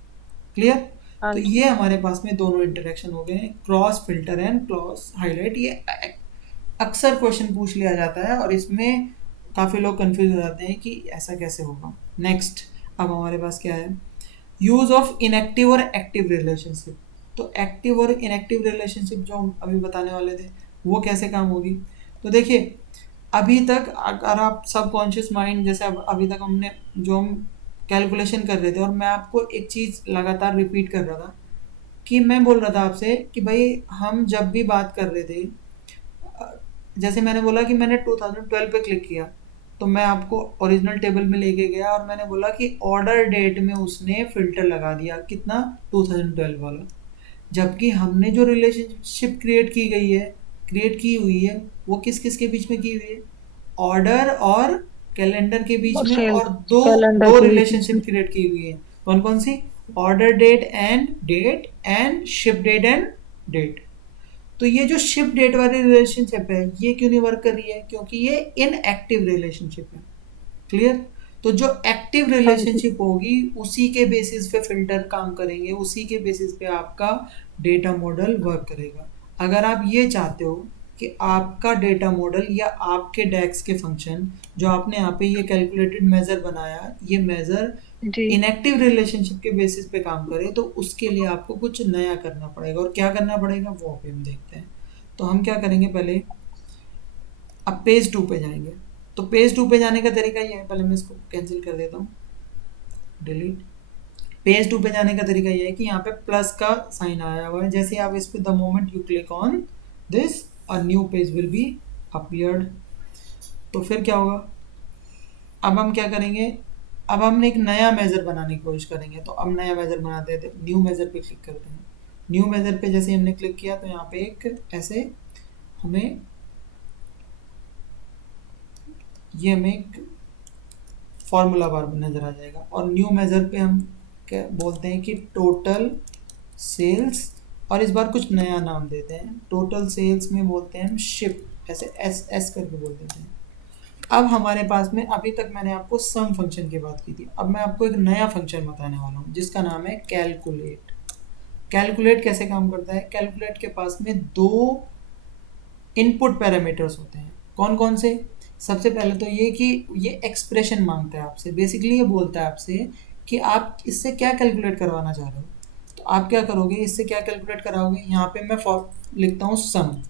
क्लियर। हाँ तो जी। ये हमारे पास में दोनों इंटरेक्शन हो गए, cross filter and cross highlight. ये अक्सर क्वेश्चन पूछ लिया जाता है और इसमें काफ़ी लोग कंफ्यूज हो जाते हैं कि ऐसा कैसे होगा। नेक्स्ट, अब हमारे पास क्या है, यूज़ ऑफ इनएक्टिव और एक्टिव रिलेशनशिप। तो एक्टिव और इनएक्टिव रिलेशनशिप जो हम अभी बताने वाले थे, वो कैसे काम होगी। तो देखिए अभी तक अगर आप सबकॉन्शियस माइंड, जैसे अब अभी तक हमने जो हम कैलकुलेशन कर रहे थे, और मैं आपको एक चीज़ लगातार रिपीट कर रहा था कि मैं बोल रहा था आपसे कि भाई हम जब भी बात कर रहे थे, जैसे मैंने बोला कि मैंने 2012 पे क्लिक किया, तो मैं आपको ओरिजिनल टेबल में लेके गया और मैंने बोला कि ऑर्डर डेट में उसने फ़िल्टर लगा दिया कितना, 2012 वाला। जबकि हमने जो रिलेशनशिप क्रिएट की हुई है, वो किस किस के बीच में की हुई है, ऑर्डर और कैलेंडर के बीच और में, सेल और दो कैलेंडर दो के बीच में। रिलेशनशिप क्रिएट की हुई है। कौन कौन सी, order date and ship date and date. तो ये जो शिप डेट वाली रिलेशनशिप है, ये क्यों नहीं वर्क कर रही है, क्योंकि ये इनएक्टिव रिलेशनशिप है। क्लियर। तो जो एक्टिव हाँ जी। रिलेशनशिप होगी उसी के बेसिस पे फिल्टर काम करेंगे, उसी के बेसिस पे आपका डेटा मॉडल वर्क करेगा। अगर आप ये चाहते हो कि आपका डेटा मॉडल या आपके डेक्स के फंक्शन, जो आपने यहाँ पे ये कैलकुलेटेड मेजर बनाया, ये मेजर जी। इनएक्टिव रिलेशनशिप के बेसिस पे काम करे, तो उसके लिए आपको कुछ नया करना पड़ेगा। और क्या करना पड़ेगा वो अभी हम देखते हैं। तो हम क्या करेंगे, पहले अब पेज 2 पे जाएंगे। तो पेज 2 पे जाने का तरीका ये है, पहले मैं इसको कैंसिल कर देता हूँ, डिलीट। पेज 2 पे जाने का तरीका ये है कि यहाँ पे प्लस का साइन आया हुआ है, जैसे आप इस पे the moment you click on this, a new page will be appeared. तो फिर क्या होगा, अब हम क्या करेंगे, अब हमने एक नया मेज़र बनाने की कोशिश करेंगे। तो अब नया मेज़र बनाते हैं, न्यू मेज़र पे क्लिक करते हैं। न्यू मेज़र पे जैसे हमने क्लिक किया तो यहाँ पे एक ऐसे हमें हमें एक फार्मूला बार नज़र आ जाएगा। और न्यू मेज़र पे हम क्या बोलते हैं कि टोटल सेल्स, और इस बार कुछ नया नाम देते हैं, टोटल सेल्स में बोलते हैं हम शिप, ऐसे एस एस करके बोल देते हैं। अब हमारे पास में, अभी तक मैंने आपको सम फंक्शन की बात की थी, अब मैं आपको एक नया फंक्शन बताने वाला हूँ जिसका नाम है कैलकुलेट। कैलकुलेट कैसे काम करता है, कैलकुलेट के पास में दो इनपुट पैरामीटर्स होते हैं। कौन कौन से, सबसे पहले तो ये कि ये एक्सप्रेशन मांगता है आपसे, बेसिकली ये बोलता है आपसे कि आप इससे क्या कैलकुलेट करवाना चाह रहे हो। तो आप क्या करोगे, इससे क्या कैलकुलेट कराओगे, यहाँ पे मैं फॉर लिखता हूँ सम।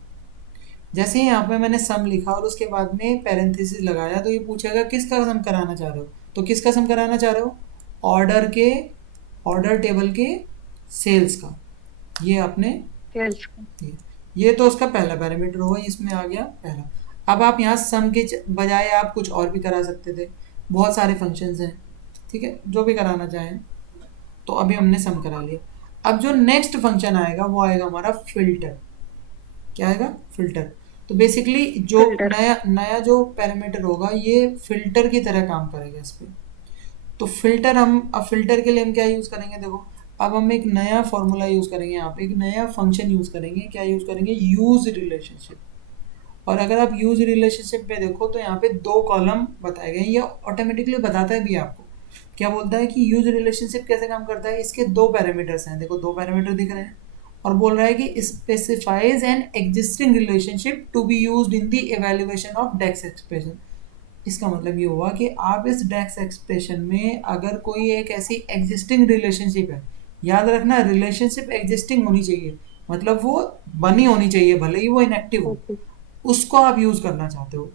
जैसे ही यहाँ पे मैंने सम लिखा और उसके बाद में पैरेंथेसिस लगाया, तो ये पूछेगा किसका सम कराना चाह रहे हो। तो किसका सम कराना चाह रहे हो, ऑर्डर के, ऑर्डर टेबल के सेल्स का। ये आपने, सेल्स। ये तो उसका पहला पैरामीटर होगा, इसमें आ गया पहला। अब आप यहाँ सम के बजाय आप कुछ और भी करा सकते थे। बहुत सारे फंक्शंस हैं, ठीक है, जो भी कराना चाहें। तो अभी हमने सम करा लिया। अब जो नेक्स्ट फंक्शन आएगा वो आएगा हमारा फिल्टर। क्या आएगा? फिल्टर। तो बेसिकली जो फिल्टर। नया नया जो पैरामीटर होगा ये फिल्टर की तरह काम करेगा इस पे। तो फिल्टर हम अब फिल्टर के लिए हम क्या यूज़ करेंगे, देखो अब हम एक नया फॉर्मूला यूज़ करेंगे, यहाँ पे एक नया फंक्शन यूज़ करेंगे। क्या यूज़ करेंगे? Use relationship. और अगर आप यूज रिलेशनशिप पे देखो तो यहाँ पे दो कॉलम बताए गए हैं, ये ऑटोमेटिकली बताता है भी आपको। क्या बोलता है कि यूज रिलेशनशिप कैसे काम करता है, इसके दो पैरामीटर्स हैं, देखो दो पैरामीटर दिख रहे हैं। और बोल रहा है कि specifies an existing relationship to be used in the evaluation of DAX expression. इसका मतलब ये हुआ कि आप इस डेक्स एक्सप्रेशन में अगर कोई एक ऐसी एग्जिस्टिंग रिलेशनशिप है, याद रखना रिलेशनशिप एग्जिस्टिंग होनी चाहिए, मतलब वो बनी होनी चाहिए भले ही वो इनएक्टिव हो, ओके। उसको आप यूज करना चाहते हो।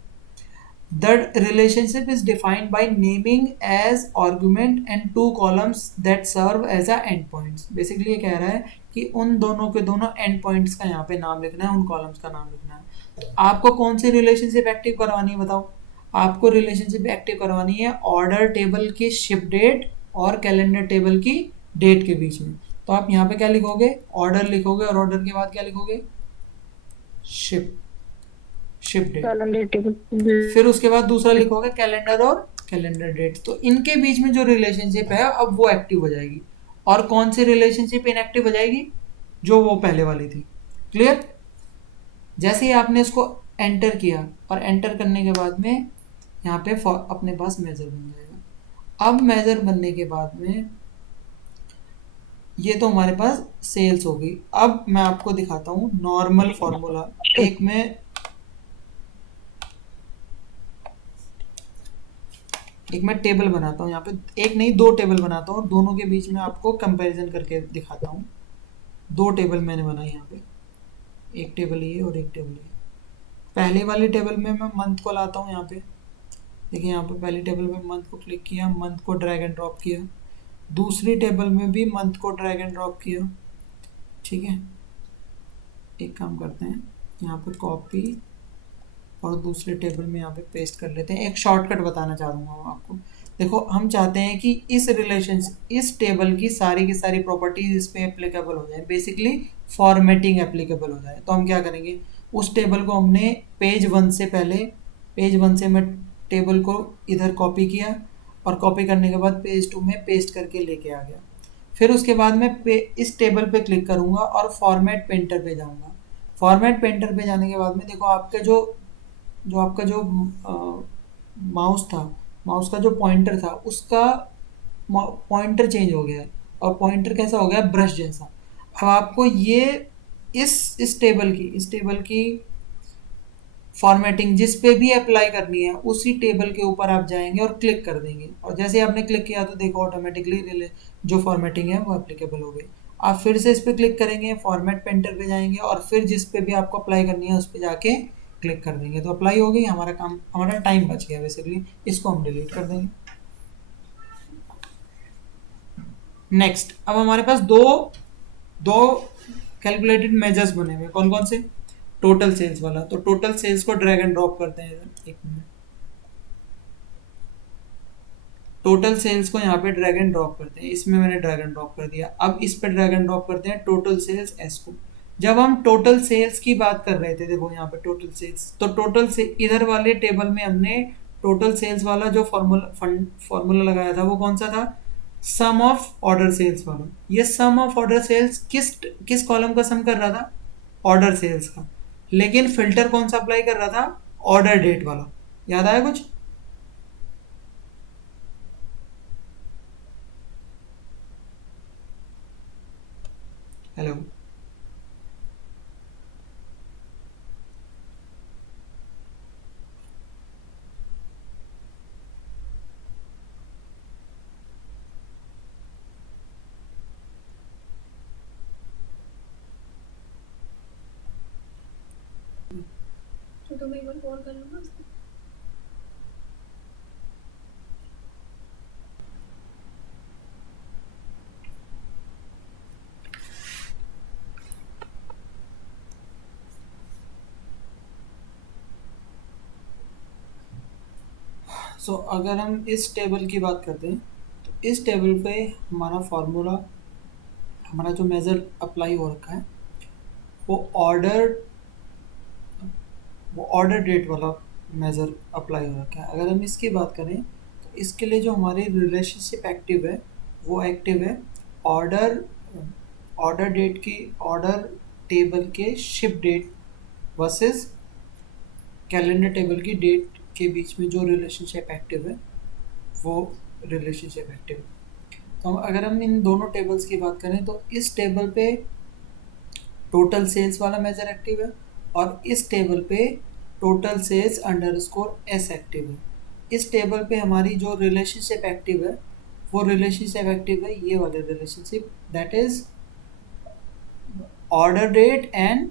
That relationship is defined by naming as argument and two columns that serve as a endpoints। Basically ये कह रहा है कि उन दोनों के दोनों एंड पॉइंट्स का यहाँ पे नाम लिखना है, उन कॉलम्स का नाम लिखना है। तो आपको कौन सी रिलेशनशिप एक्टिव करवानी है बताओ? आपको रिलेशनशिप एक्टिव करवानी है ऑर्डर टेबल की शिप डेट और कैलेंडर टेबल की डेट के बीच में। तो आप यहाँ पे क्या लिखोगे? ऑर्डर लिखोगे, और ऑर्डर के बाद क्या लिखोगे? Ship, ship date. Column table. फिर उसके बाद दूसरा लिखोगे कैलेंडर और कैलेंडर डेट। तो इनके बीच में जो रिलेशनशिप है अब वो एक्टिव हो जाएगी। और कौन सी रिलेशनशिप इनएक्टिव हो जाएगी? जो वो पहले वाली थी। क्लियर? जैसे ही आपने इसको एंटर किया, और एंटर करने के बाद में यहाँ पे अपने पास मेजर बन जाएगा। अब मेजर बनने के बाद में ये तो हमारे पास सेल्स होगी। अब मैं आपको दिखाता हूँ नॉर्मल फॉर्मूला। एक मैं टेबल बनाता हूँ यहाँ पे, एक नहीं दो टेबल बनाता हूँ, और दोनों के बीच में आपको कंपैरिजन करके दिखाता हूँ। दो टेबल मैंने बनाई यहाँ पे, एक टेबल ये और एक टेबल ये। पहले वाली टेबल में मैं मंथ को लाता हूँ यहाँ पे। देखिए यहाँ पे पहली टेबल में मंथ को क्लिक किया, मंथ को ड्रैग एंड ड्रॉप किया। दूसरी टेबल में भी मंथ को ड्रैग एंड ड्रॉप किया। ठीक है, एक काम करते हैं, यहाँ पे कॉपी और दूसरे टेबल में यहाँ पे पेस्ट कर लेते हैं। एक शॉर्टकट बताना चाहूँगा मैं आपको। देखो हम चाहते हैं कि इस रिलेशन इस टेबल की सारी प्रॉपर्टीज इस पे एप्लीकेबल हो जाए, बेसिकली फॉर्मेटिंग एप्लीकेबल हो जाए। तो हम क्या करेंगे, उस टेबल को हमने पेज वन से पहले, पेज वन से मैं टेबल को इधर कॉपी किया, और कॉपी करने के बाद पेज टू में पेस्ट करके लेके आ गया। फिर उसके बाद मैं इस टेबल पे क्लिक करूँगा और फॉर्मेट पेंटर पे जाऊँगा। फॉर्मेट पेंटर पे जाने के बाद में देखो आपके जो जो आपका जो माउस था, माउस का जो पॉइंटर था उसका पॉइंटर चेंज हो गया है। और पॉइंटर कैसा हो गया? ब्रश जैसा। अब आपको ये इस टेबल की फॉर्मेटिंग जिस पे भी अप्लाई करनी है उसी टेबल के ऊपर आप जाएंगे और क्लिक कर देंगे, और जैसे आपने क्लिक किया तो देखो ऑटोमेटिकली जो फॉर्मेटिंग है वो एप्लीकेबल हो गई। आप फिर से इस पर क्लिक करेंगे, फॉर्मेट पेंटर पे जाएंगे, और फिर जिस पे भी आपको अप्लाई करनी है उस पर जाके क्लिक कर देंगे, तो अप्लाई हो गई। हमारा काम, हमारा टाइम बच गया बेसिकली। इसको हम डिलीट कर देंगे। नेक्स्ट, अब हमारे पास दो दो कैलकुलेटेड मेजर्स बने हुए, कौन कौन से? टोटल सेल्स वाला। तो टोटल सेल्स को ड्रैग एंड ड्रॉप करते हैं इधर, एक मिनट। टोटल सेल्स को यहाँ पे ड्रैग एंड ड्रॉप करते हैं, इसमें मैंने ड्रैग एंड ड्रॉप कर दिया। अब इस पे ड्रैग एंड ड्रॉप करते हैं टोटल सेल्स एस को। जब हम टोटल सेल्स की बात कर रहे थे, देखो यहाँ पे टोटल सेल्स, तो टोटल से इधर वाले टेबल में हमने टोटल सेल्स वाला जो फॉर्मूला लगाया था वो कौन सा था? सम ऑफ ऑर्डर सेल्स वाला। ये सम ऑफ ऑर्डर सेल्स किस किस कॉलम का सम कर रहा था? ऑर्डर सेल्स का। लेकिन फिल्टर कौन सा अप्लाई कर रहा था? ऑर्डर डेट वाला। याद आया कुछ? हेलो? छोटू भाई को कॉल कर लूंगा उसको। सो अगर हम इस टेबल की बात करते हैं तो इस टेबल पे हमारा फॉर्मूला, हमारा जो मेज़र अप्लाई हो रखा है वो ऑर्डर वो ऑर्डर डेट वाला मेज़र अप्लाई हो रखा है। अगर हम इसकी बात करें तो इसके लिए जो हमारी रिलेशनशिप एक्टिव है वो एक्टिव है ऑर्डर ऑर्डर डेट की, ऑर्डर टेबल के ship date versus calendar table की डेट के बीच में जो रिलेशनशिप एक्टिव है वो रिलेशनशिप एक्टिव है। तो अगर हम इन दोनों टेबल्स की बात करें तो इस टेबल पे टोटल सेल्स वाला मेजर एक्टिव है और इस टेबल पे total sales underscore S active है। इस टेबल पे हमारी जो रिलेशनशिप एक्टिव है वो रिलेशनशिप एक्टिव है ये वाले relationship, that is order date and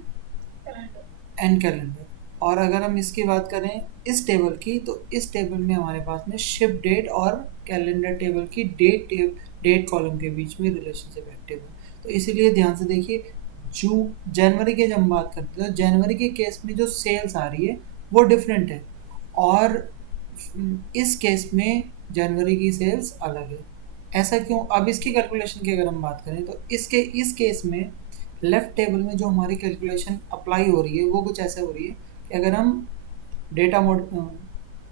calendar. और अगर हम इसकी बात करें इस टेबल की तो इस टेबल में हमारे पास में शिप डेट और कैलेंडर टेबल की डेट कॉलम के बीच में रिलेशनशिप एक्टिव है। तो इसीलिए ध्यान से देखिए, जो जनवरी के जब हम बात करते हैं तो जनवरी के केस में जो सेल्स आ रही है वो डिफरेंट है और इस केस में जनवरी की सेल्स अलग है। ऐसा क्यों? अब इसकी कैलकुलेशन की अगर हम बात करें तो इस केस में लेफ्ट टेबल में जो हमारी कैलकुलेशन अप्लाई हो रही है वो कुछ ऐसे हो रही है कि अगर हम डेटा मोड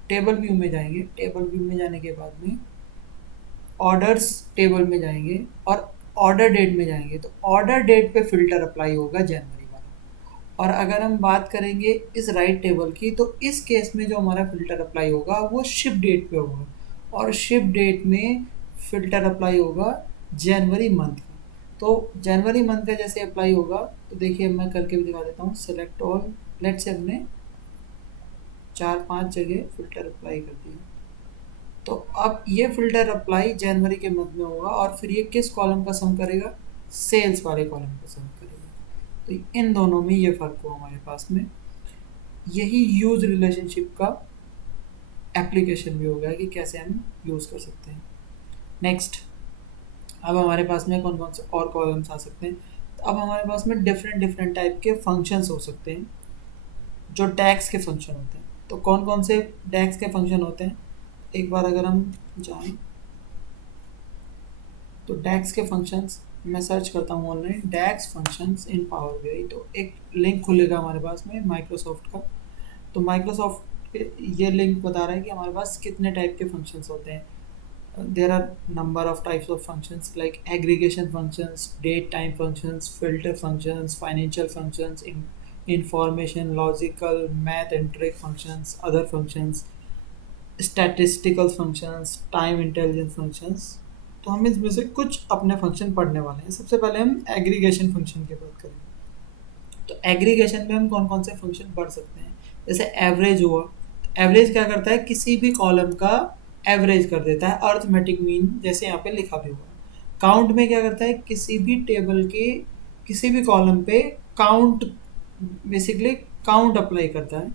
टेबल व्यू में जाएंगे, टेबल व्यू में जाने के बाद में ऑर्डर्स टेबल में जाएंगे और ऑर्डर डेट में जाएंगे तो ऑर्डर डेट पे फिल्टर अप्लाई होगा जनवरी वाला। और अगर हम बात करेंगे इस राइट टेबल की तो इस केस में जो हमारा फिल्टर अप्लाई होगा वो शिप डेट पे होगा और शिप डेट में फिल्टर अप्लाई होगा जनवरी मंथ का। तो जनवरी मंथ का जैसे अप्लाई होगा तो देखिए मैं करके भी दिखा देता हूँ। सेलेक्ट ऑल, लेट्स से हमने 4-5 जगह फिल्टर अप्लाई कर दिया। तो अब ये फिल्टर अप्लाई जनवरी के मंथ में होगा और फिर ये किस कॉलम का सम करेगा? सेल्स वाले कॉलम का सम करेगा। तो इन दोनों में ये फ़र्क हुआ हमारे पास में। यही यूज रिलेशनशिप का एप्लीकेशन भी हो गया कि कैसे हम यूज़ कर सकते हैं। नेक्स्ट, अब हमारे पास में कौन कौन से और कॉलम्स आ सकते हैं? तो अब हमारे पास में डिफरेंट टाइप के फंक्शंस हो सकते हैं जो डैक्स के फंक्शन होते हैं। तो कौन कौन से डैक्स के फंक्शन होते हैं एक बार अगर हम जाएं तो डैक्स के फंक्शंस मैं सर्च करता हूँ online, DAX functions in power BI, तो एक लिंक खुलेगा हमारे पास में माइक्रोसॉफ्ट का। तो माइक्रोसॉफ्ट ये लिंक बता रहा है कि हमारे पास कितने टाइप के फंक्शंस होते हैं। there are number of types of functions like aggregation functions, date time functions, filter functions, financial functions, information, logical, math and trick functions, other functions, statistical functions, time intelligence functions। तो हम इसमें से कुछ अपने फंक्शन पढ़ने वाले हैं। सबसे पहले हम एग्रीगेशन फंक्शन की बात करेंगे। तो एग्रीगेशन में हम कौन कौन से फंक्शन पढ़ सकते हैं? जैसे एवरेज हुआ, एवरेज क्या करता है? किसी भी कॉलम का एवरेज कर देता है, अर्थमेटिक मीन जैसे यहाँ पे लिखा भी हुआ। काउंट में क्या करता है? किसी भी टेबल के किसी भी कॉलम पे काउंट, बेसिकली काउंट अप्लाई करता है।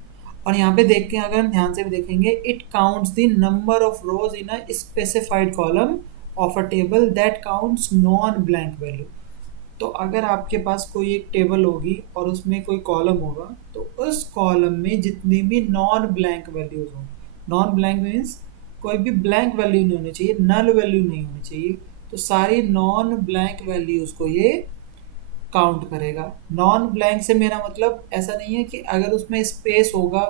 और यहाँ पे देख के अगर हम ध्यान से भी देखेंगे, it counts the number of rose in a specified column of a table that counts non blank value. तो अगर आपके पास कोई एक टेबल होगी और उसमें कोई कॉलम होगा तो उस कॉलम में जितनी भी नॉन ब्लैंक वैल्यूज होंगी, नॉन ब्लैंक मीन्स कोई भी ब्लैंक वैल्यू नहीं होनी चाहिए, नल वैल्यू नहीं होनी चाहिए, तो सारी नॉन ब्लैंक वैल्यूज को ये काउंट करेगा। नॉन ब्लैंक से मेरा मतलब ऐसा नहीं है कि अगर उसमें स्पेस होगा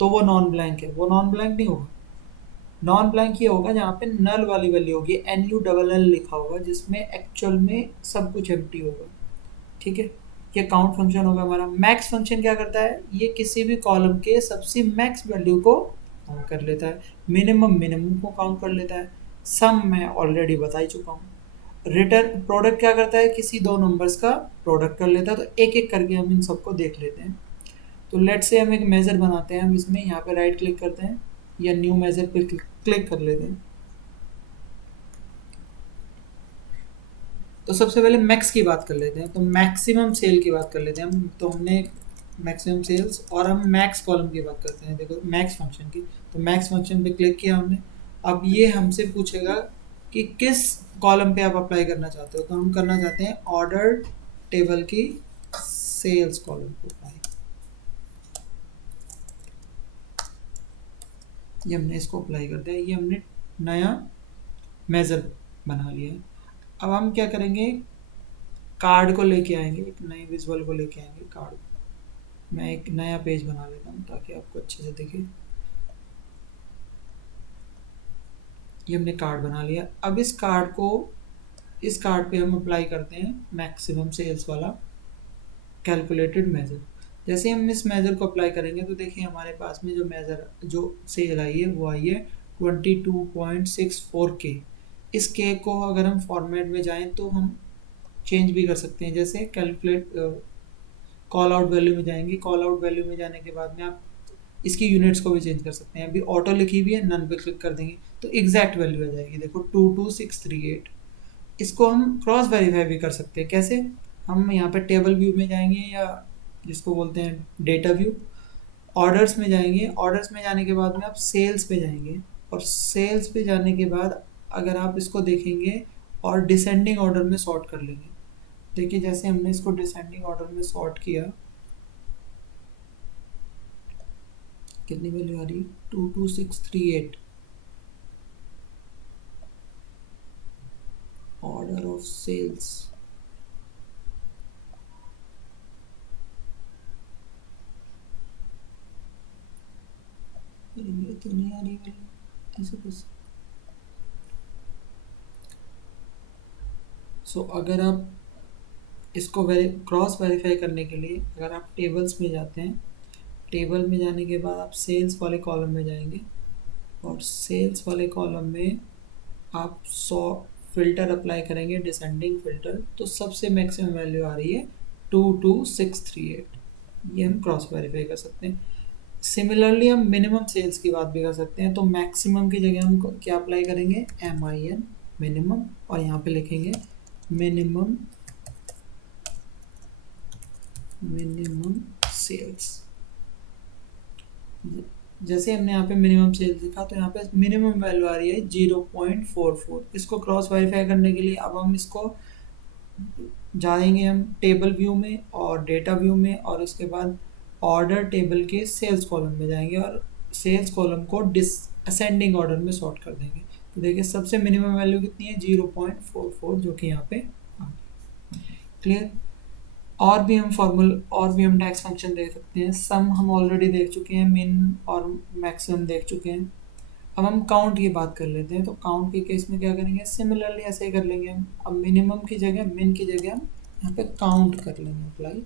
तो वो नॉन ब्लैंक है, वो नॉन ब्लैंक नहीं होगा। नॉन ब्लैंक ये होगा जहाँ पे नल वाली वैल्यू होगी, NULL लिखा होगा, जिसमें एक्चुअल में सब कुछ एम्प्टी होगा। ठीक है, ये काउंट फंक्शन होगा हमारा। मैक्स फंक्शन क्या करता है? ये किसी भी कॉलम के सबसे मैक्स वैल्यू को काउंट कर लेता है, मिनिमम को काउंट कर लेता है। सम मैं ऑलरेडी बता ही चुका हूँ। रिटर्न प्रोडक्ट क्या करता है? किसी दो नंबर्स का प्रोडक्ट कर लेता है। तो एक एक करके हम इन सबको देख लेते हैं। तो लेट से हम एक मेज़र बनाते हैं, हम इसमें यहाँ पे राइट क्लिक करते हैं या न्यू मेज़र पे क्लिक कर लेते हैं। तो सबसे पहले मैक्स की बात कर लेते हैं, तो मैक्सिमम सेल की बात कर लेते हैं हम। तो हमने मैक्सिमम सेल्स और हम मैक्स कॉलम की बात करते हैं। देखो मैक्स फंक्शन की, तो मैक्स फंक्शन पे क्लिक किया हमने। अब ये हमसे पूछेगा कि किस कॉलम पे आप अप्लाई करना चाहते हो। तो हम करना चाहते हैं ऑर्डर टेबल की सेल्स कॉलम पे अप्लाई। ये हमने इसको अप्लाई कर दिया, ये हमने नया मेज़र बना लिया है। अब हम क्या करेंगे, कार्ड को लेके आएंगे, एक नए विजुअल को लेके आएंगे कार्ड। मैं एक नया पेज बना लेता हूँ ताकि आपको अच्छे से दिखे। ये हमने कार्ड बना लिया। अब इस कार्ड पे हम अप्लाई करते हैं मैक्सिमम सेल्स वाला कैलकुलेटेड मेजर। जैसे हम इस मेजर को अप्लाई करेंगे तो देखिए हमारे पास में जो सेल आई है वो आई है 22.64 के। इस के को अगर हम फॉर्मेट में जाएं तो हम चेंज भी कर सकते हैं। जैसे कैलकुलेट कॉल आउट वैल्यू में जाएंगे, कॉल आउट वैल्यू में जाने के बाद में आप इसकी यूनिट्स को भी चेंज कर सकते हैं। अभी ऑटो लिखी हुई है, नन पे क्लिक कर देंगे तो एग्जैक्ट वैल्यू आ जाएगी, देखो 22638। इसको हम क्रॉस वेरीफाई भी कर सकते हैं। कैसे, हम यहाँ पे टेबल व्यू में जाएंगे या जिसको बोलते हैं डेटा व्यू, ऑर्डर्स में जाएंगे। ऑर्डर्स में जाने के बाद में आप सेल्स पे जाएंगे और सेल्स पे जाने के बाद अगर आप इसको देखेंगे और डिसेंडिंग ऑर्डर में सॉर्ट कर लेंगे। देखिए जैसे हमने इसको डिसेंडिंग ऑर्डर में सॉर्ट किया, कितनी वैल्यू आ रही है 22638। ऑर्डर ऑफ सेल्स, ये तो नहीं आ रही वैल्यू, ऐसे कैसे। सो अगर आप इसको क्रॉस वेरीफाई करने के लिए अगर आप टेबल्स में जाते हैं, टेबल में जाने के बाद आप सेल्स वाले कॉलम में जाएंगे और सेल्स वाले कॉलम में आप 100 फिल्टर अप्लाई करेंगे, डिसेंडिंग फिल्टर, तो सबसे मैक्सिमम वैल्यू आ रही है 22638। ये हम क्रॉस वेरीफाई कर सकते हैं। सिमिलरली हम मिनिमम सेल्स की बात भी कर सकते हैं। तो मैक्सिमम की जगह हम क्या अप्लाई करेंगे, MIN मिनिमम, और यहाँ पे लिखेंगे मिनिमम सेल्स। जैसे हमने यहाँ पे मिनिमम सेल्स लिखा तो यहाँ पे मिनिमम वैल्यू आ रही है 0.44। इसको क्रॉस वेरीफाई करने के लिए अब हम इसको जाएंगे हम टेबल व्यू में और डेटा व्यू में, और उसके बाद ऑर्डर टेबल के सेल्स कॉलम में जाएंगे और सेल्स कॉलम को असेंडिंग ऑर्डर में सॉर्ट कर देंगे। तो देखिए सबसे मिनिमम वैल्यू कितनी है 0.44, जो कि यहाँ पे क्लियर। और भी हम टैक्स फंक्शन देख सकते हैं। सम हम ऑलरेडी देख चुके हैं, मिन और मैक्सिमम देख चुके हैं। अब हम काउंट की बात कर लेते हैं। तो काउंट के केस में क्या करेंगे, सिमिलरली ऐसे ही कर लेंगे हम। अब मिनिमम की जगह, मिन की जगह हम यहाँ पे काउंट कर लेंगे अप्लाई।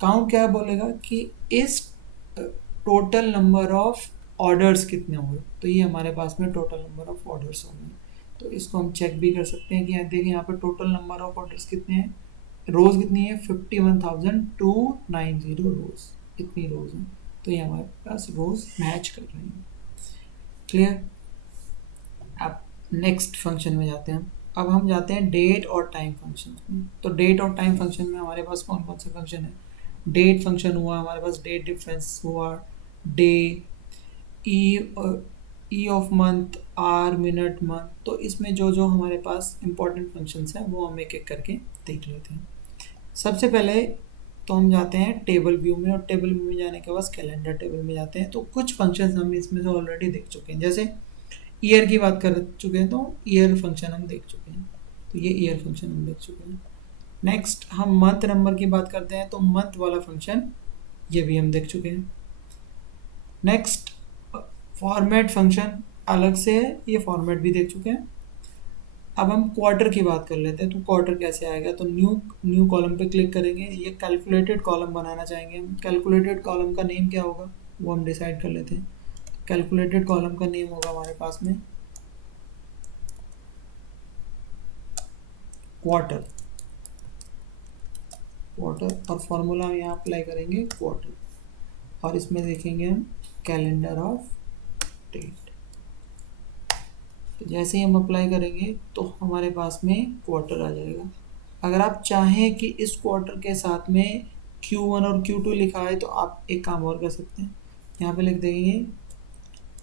काउंट क्या बोलेगा कि इस टोटल नंबर ऑफ ऑर्डर्स कितने हुए, तो ये हमारे पास में टोटल नंबर ऑफ ऑर्डर्स होंगे। तो इसको हम चेक भी कर सकते हैं कि देखिए यहाँ पे टोटल नंबर ऑफ ऑर्डर्स कितने हैं, रोज़ कितनी है 51,290 रोज़, इतनी रोज़ हैं। तो ये हमारे पास रोज़ मैच कर रही हैं। क्लियर। अब नेक्स्ट फंक्शन में जाते हैं। अब हम जाते हैं डेट और टाइम फंक्शन में। तो डेट और टाइम फंक्शन में हमारे पास कौन कौन से फंक्शन है, डेट फंक्शन हुआ हमारे पास, डेट डिफरेंस हुआ, day, E of month, hour, minute, month. तो इसमें जो जो हमारे पास इंपॉर्टेंट फंक्शंस हैं वो हम एक एक करके देख लेते हैं। सबसे पहले तो हम जाते हैं टेबल व्यू में, और टेबल व्यू में जाने के बाद कैलेंडर टेबल में जाते हैं। तो कुछ फंक्शंस हम इसमें से ऑलरेडी देख चुके हैं। जैसे ईयर की बात कर चुके हैं तो ईयर फंक्शन हम देख चुके हैं, तो ये ईयर फंक्शन हम देख चुके हैं। नेक्स्ट हम मंथ नंबर की बात करते हैं तो मंथ वाला फंक्शन ये भी हम देख चुके हैं। नेक्स्ट फॉर्मेट फंक्शन अलग से है, ये फॉर्मेट भी देख चुके हैं। अब हम क्वार्टर की बात कर लेते हैं। तो क्वार्टर कैसे आएगा, तो न्यू कॉलम पे क्लिक करेंगे। ये कैलकुलेटेड कॉलम बनाना चाहेंगे हम। कैलकुलेटेड कॉलम का नेम क्या होगा वो हम डिसाइड कर लेते हैं। कैलकुलेटेड कॉलम का नेम होगा हमारे पास में क्वार्टर, और फॉर्मूला हम यहाँ अप्लाई करेंगे क्वार्टर, और इसमें देखेंगे हम कैलेंडर ऑफ डेट। तो जैसे ही हम अप्लाई करेंगे तो हमारे पास में क्वार्टर आ जाएगा। अगर आप चाहें कि इस क्वार्टर के साथ में Q1 और Q2 लिखा है तो आप एक काम और कर सकते हैं, यहाँ पे लिख देंगे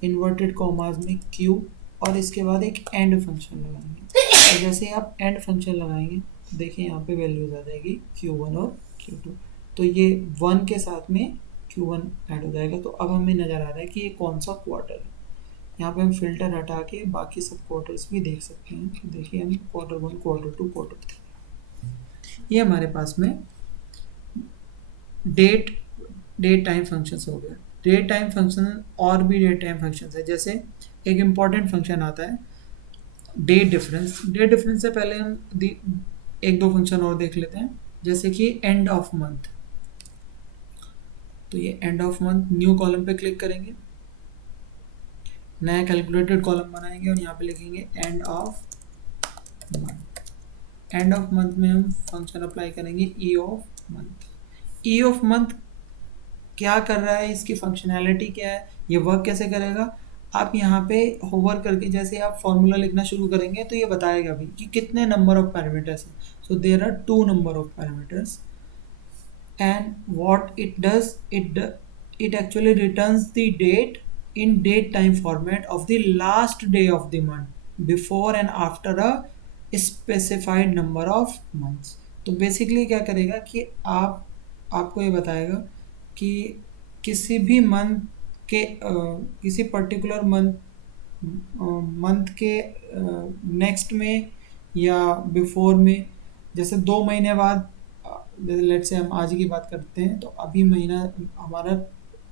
इन्वर्टेड कॉमास में Q, और इसके बाद एक एंड फंक्शन लगाएंगे। और जैसे ही आप एंड फंक्शन लगाएंगे देखिए यहाँ पे वैल्यूज आ जाएगी Q1 और Q2। तो ये 1 के साथ में Q1 ऐड हो जाएगा। तो अब हमें नज़र आ रहा है कि ये कौन सा क्वार्टर है। यहाँ पे हम फिल्टर हटा के बाकी सब क्वार्टर्स भी देख सकते हैं। तो देखिए हम Q1, Q2, Q3, ये हमारे पास में डेट डेट टाइम फंक्शंस हो गया। डेट टाइम फंक्शन और भी डेट टाइम फंक्शंस है, जैसे एक इम्पॉर्टेंट फंक्शन आता है डेट डिफरेंस। डेट डिफरेंस से पहले हम एक दो फंक्शन और देख लेते हैं, जैसे कि एंड ऑफ मंथ। तो ये end of month, new column पे क्लिक करेंगे, नया कैलकुलेटेड कॉलम बनाएंगे और यहाँ पे लिखेंगे end of month. End of month में हम फंक्शन अप्लाई करेंगे ई of month. E of month क्या कर रहा है, इसकी फंक्शनैलिटी क्या है, ये वर्क कैसे करेगा, आप यहाँ पे होवर करके जैसे आप फॉर्मूला लिखना शुरू करेंगे तो ये बताएगा भी कि कितने नंबर ऑफ पैरामीटर्स हैं। So there are 2 number of parameters and what it does, it actually returns the date in date time format of the last day of the month before and after a specified number of months। तो बेसिकली क्या करेगा कि आपको ये बताएगा कि किसी भी मंथ के किसी पर्टिकुलर मंथ के नेक्स्ट में या बिफोर में, जैसे 2 महीने बाद, जैसे लेट से हम आज की बात करते हैं तो अभी महीना हमारा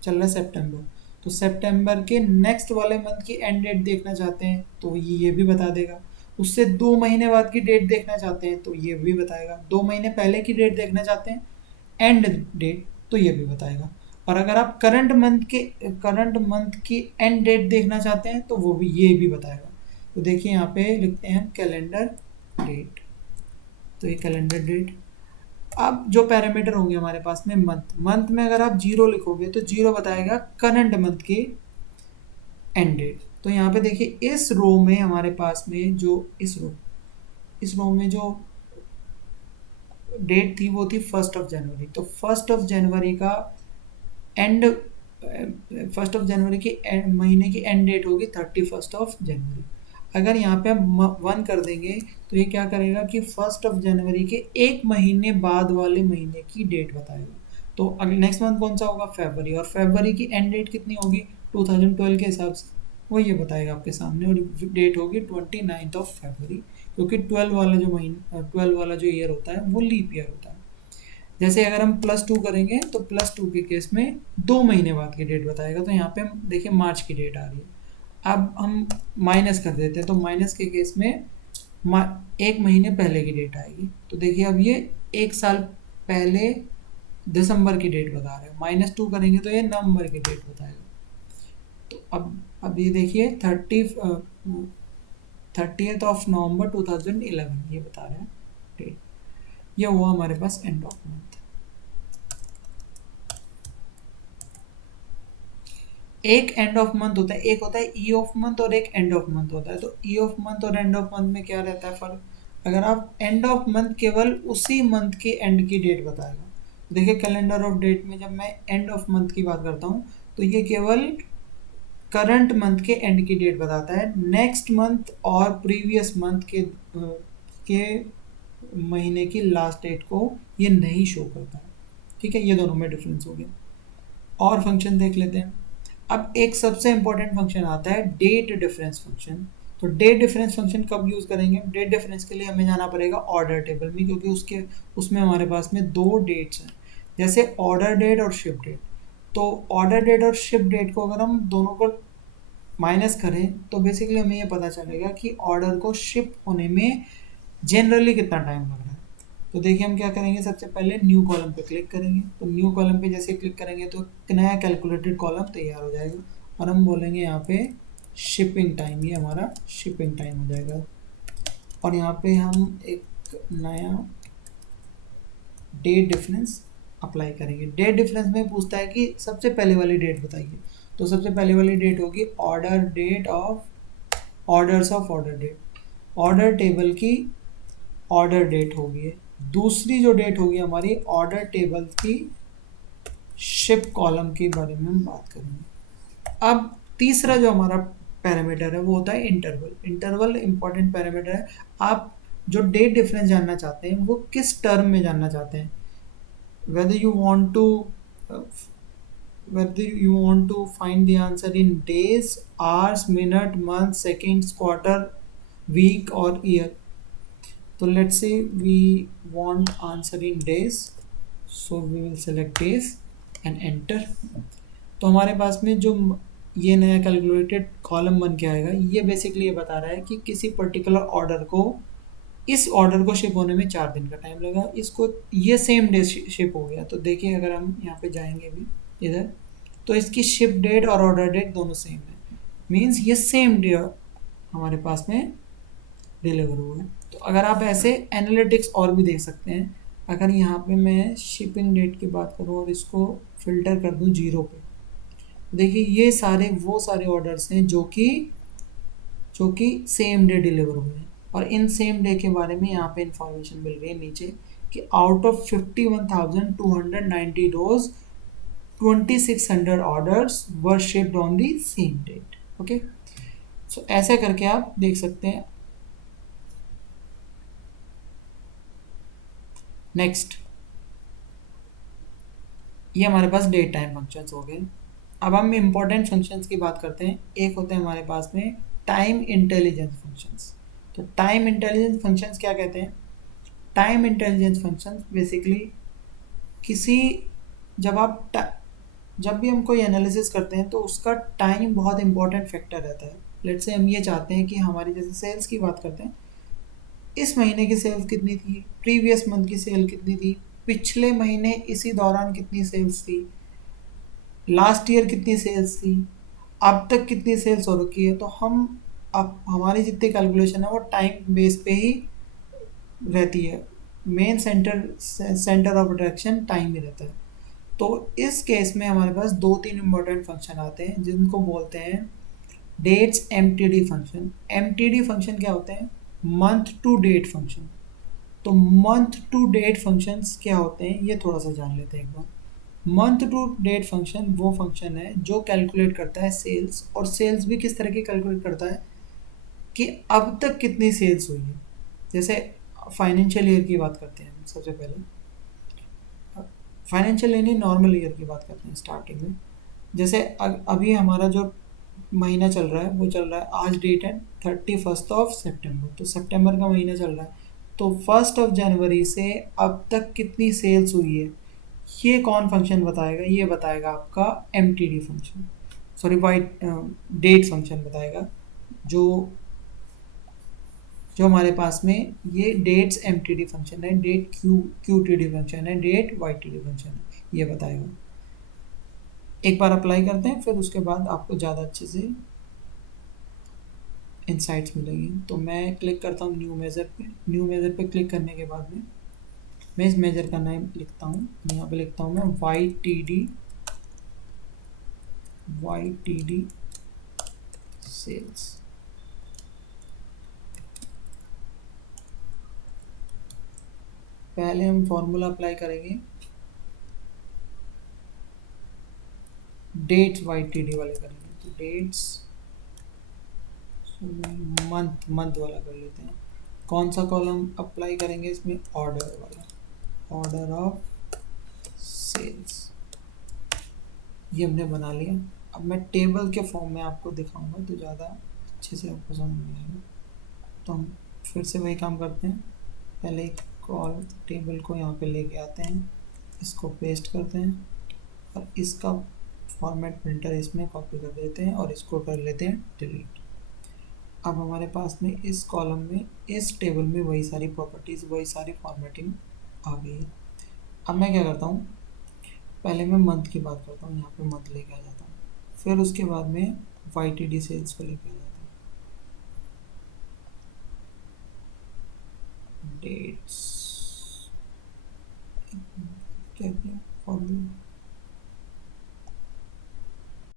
चल रहा है सितंबर, तो सितंबर के नेक्स्ट वाले मंथ की एंड डेट देखना चाहते हैं तो ये भी बता देगा। उससे 2 महीने बाद की डेट देखना चाहते हैं तो ये भी बताएगा। 2 महीने पहले की डेट देखना चाहते हैं एंड डेट, तो ये भी बताएगा। और अगर आप करंट मंथ की एंड डेट देखना चाहते हैं तो वो भी ये भी बताएगा। तो देखिए यहाँ पे लिखते हैं कैलेंडर डेट, तो ये कैलेंडर डेट। अब जो पैरामीटर होंगे हमारे पास में मंथ में अगर आप 0 लिखोगे तो 0 बताएगा करंट मंथ की एंड डेट। तो यहाँ पे देखिए इस रो में हमारे पास में जो इस रो में जो डेट थी वो थी 1 जनवरी। तो 1 जनवरी का एंड 1 जनवरी की महीने की एंड डेट होगी 31 जनवरी। अगर यहाँ पे हम 1 कर देंगे तो ये क्या करेगा कि 1 जनवरी के एक महीने बाद वाले महीने की डेट बताएगा। तो अगले नेक्स्ट मंथ कौन सा होगा, फरवरी, और फरवरी की एंड डेट कितनी होगी 2012 के हिसाब से, वो ये बताएगा आपके सामने। और डेट होगी 29 फरवरी, क्योंकि 12 वाला जो ईयर होता है वो लीप ईयर होता है। जैसे अगर हम +2 करेंगे तो +2 के केस में 2 महीने बाद की डेट बताएगा। तो यहाँ पे हम देखिए मार्च की डेट आ रही है। अब हम माइनस कर देते हैं तो माइनस के केस में 1 महीने पहले की डेट आएगी। तो देखिए अब ये 1 साल पहले दिसंबर की डेट बता रहा है। -2 करेंगे तो ये नवंबर की डेट बताएगा। तो अब ये देखिए 30th नवंबर 2011 ये बता रहे हैं डेट। ये हुआ हमारे पास एंड ऑफ मंथ। एक एंड ऑफ मंथ होता है, एक होता है ई ऑफ मंथ और एक एंड ऑफ मंथ होता है। तो ई ऑफ मंथ और एंड ऑफ मंथ में क्या रहता है फर्क, अगर आप एंड ऑफ मंथ केवल उसी मंथ के एंड की डेट बताएगा। देखिए कैलेंडर ऑफ डेट में जब मैं एंड ऑफ मंथ की बात करता हूँ तो ये केवल करंट मंथ के एंड की डेट बताता है, नेक्स्ट मंथ और प्रीवियस मंथ के महीने की लास्ट डेट को ये नहीं शो करता है। ठीक है, ये दोनों में डिफरेंस हो गया। और फंक्शन देख लेते हैं। अब एक सबसे इंपॉर्टेंट फंक्शन आता है डेट डिफरेंस फंक्शन। तो डेट डिफरेंस फंक्शन कब यूज़ करेंगे, डेट डिफरेंस के लिए हमें जाना पड़ेगा ऑर्डर टेबल में, क्योंकि उसमें हमारे पास में 2 डेट्स हैं, जैसे ऑर्डर डेट और शिप डेट। तो ऑर्डर डेट और शिप डेट को अगर हम दोनों को माइनस करें तो बेसिकली हमें ये पता चलेगा कि ऑर्डर को शिप होने में जनरली कितना टाइम लग रहा है। तो देखिए हम क्या करेंगे, सबसे पहले न्यू कॉलम पे क्लिक करेंगे। तो न्यू कॉलम पे जैसे क्लिक करेंगे तो नया कैलकुलेटेड कॉलम तैयार हो जाएगा और हम बोलेंगे यहाँ पे शिपिंग टाइम, ये हमारा शिपिंग टाइम हो जाएगा। और यहाँ पे हम एक नया डेट डिफरेंस अप्लाई करेंगे। डेट डिफरेंस में पूछता है कि सबसे पहले वाली डेट बताइए। तो सबसे पहले वाली डेट होगी order date of orders of order date, order table की ऑर्डर डेट होगी। दूसरी जो डेट होगी हमारी ऑर्डर टेबल की शिप कॉलम के बारे में हम बात करेंगे। अब तीसरा जो हमारा पैरामीटर है वो होता है इंटरवल। इंटरवल इंपॉर्टेंट पैरामीटर है। आप जो डेट डिफरेंस जानना चाहते हैं वो किस टर्म में जानना चाहते हैं, whether you want to whether you want to find the answer in days, hours, minute, month, seconds, quarter, week or year. So let's say we want answer in days, so we will select days and enter. तो हमारे पास में जो ये नया कैलकुलेटेड कॉलम बन के आएगा, ये बेसिकली ये बता रहा है कि किसी पर्टिकुलर ऑर्डर को, इस ऑर्डर को शिप होने में 4 दिन का टाइम लगा, इसको ये सेम डे शिप हो गया। तो देखिए अगर हम यहाँ पे जाएंगे भी इधर, तो इसकी शिप डेट और ऑर्डर डेट दोनों सेम है, मीन्स ये सेम डे हमारे पास में डिलीवर हुआ है। तो अगर आप ऐसे एनालिटिक्स और भी देख सकते हैं, अगर यहाँ पे मैं शिपिंग डेट की बात करूँ और इसको फिल्टर कर दूँ 0 पे, देखिए ये सारे वो सारे ऑर्डर्स हैं जो कि सेम डे डिलीवर हुए हैं। और इन सेम डे के बारे में यहाँ पे इंफॉर्मेशन मिल रही है नीचे कि out of 51,290 those 2600 orders were shipped on the same date. Okay, so ऐसे करके आप देख सकते हैं। नेक्स्ट, ये हमारे पास डेट टाइम फंक्शंस हो गए। अब हम इम्पोर्टेंट फंक्शंस की बात करते हैं। एक होते हैं हमारे पास में टाइम इंटेलिजेंस फंक्शंस। तो टाइम इंटेलिजेंस फंक्शंस क्या कहते हैं? टाइम इंटेलिजेंस फंक्शंस बेसिकली किसी, जब भी हम कोई एनालिसिस करते हैं तो उसका टाइम बहुत इंपॉर्टेंट फैक्टर रहता है। लेट्स से हम ये चाहते हैं कि हमारी, जैसे सेल्स की बात करते हैं, इस महीने की सेल्स कितनी थी, प्रीवियस मंथ की सेल कितनी थी, पिछले महीने इसी दौरान कितनी सेल्स थी, लास्ट ईयर कितनी सेल्स थी, अब तक कितनी सेल्स हो रखी है। तो हम, अब हमारी जितनी कैलकुलेशन है वो टाइम बेस पे ही रहती है। Main centre of attraction time ही रहता है। तो इस केस में हमारे पास 2-3 इम्पोर्टेंट फंक्शन आते हैं जिनको बोलते हैं dates MTD function. MTD function क्या होते हैं? Month to date function. तो मंथ टू डेट फंक्शंस क्या होते हैं ये थोड़ा सा जान लेते हैं एक बार। मंथ टू डेट फंक्शन वो फंक्शन है जो कैलकुलेट करता है सेल्स, और सेल्स भी किस तरह की कैलकुलेट करता है कि अब तक कितनी सेल्स हुई है। जैसे फाइनेंशियल ईयर की बात करते हैं सबसे पहले, फाइनेंशियल ईयर नहीं, नॉर्मल ईयर की बात करते हैं स्टार्टिंग में। जैसे अभी हमारा जो महीना चल रहा है वो चल रहा है, आज डेट है 31 तो सितंबर का महीना चल रहा है। तो 1 जनवरी से अब तक कितनी सेल्स हुई है ये कौन फंक्शन बताएगा? ये बताएगा आपका M T D function, sorry white date function बताएगा। जो जो हमारे पास में ये dates M T D function है, date Q T D function है, date Y T D function है, ये बताएगा। एक बार अप्लाई करते हैं, फिर उसके बाद आपको ज़्यादा अच्छे से इंसाइट्स मिलेंगी। तो मैं क्लिक करता हूँ न्यू मेज़र पे। न्यू मेज़र पे क्लिक करने के बाद में मैं इस मेज़र का नाम लिखता हूँ, यहाँ पे लिखता हूँ मैं वाई टी डी सेल्स। पहले हम फॉर्मूला अप्लाई करेंगे डेट्स वाई टी डी वाले करेंगे। तो डेट्स मंथ वाला कर लेते हैं। कौन सा कॉलम अप्लाई करेंगे इसमें? ऑर्डर वाला, ऑर्डर ऑफ सेल्स। ये हमने बना लिया। अब मैं टेबल के फॉर्म में आपको दिखाऊंगा तो ज़्यादा अच्छे से आपको समझ में आएगा। तो हम फिर से वही काम करते हैं। पहले कॉल टेबल को यहाँ पे लेके आते हैं, इसको पेस्ट करते हैं और इसका फॉर्मेट प्रिंटर इसमें कॉपी कर देते हैं और इसको कर लेते हैं डिलीट। अब हमारे पास में इस कॉलम में, इस टेबल में वही सारी प्रॉपर्टीज़, वही सारी फॉर्मेटिंग आ गई है। अब मैं क्या करता हूँ, पहले मैं मंथ की बात करता हूँ, यहाँ पे मंथ लेके आ जाता हूँ, फिर उसके बाद में वाई टी डी सेल्स को लेके आ जाता हूँ। डेट्स क्या किया फॉर्मूला,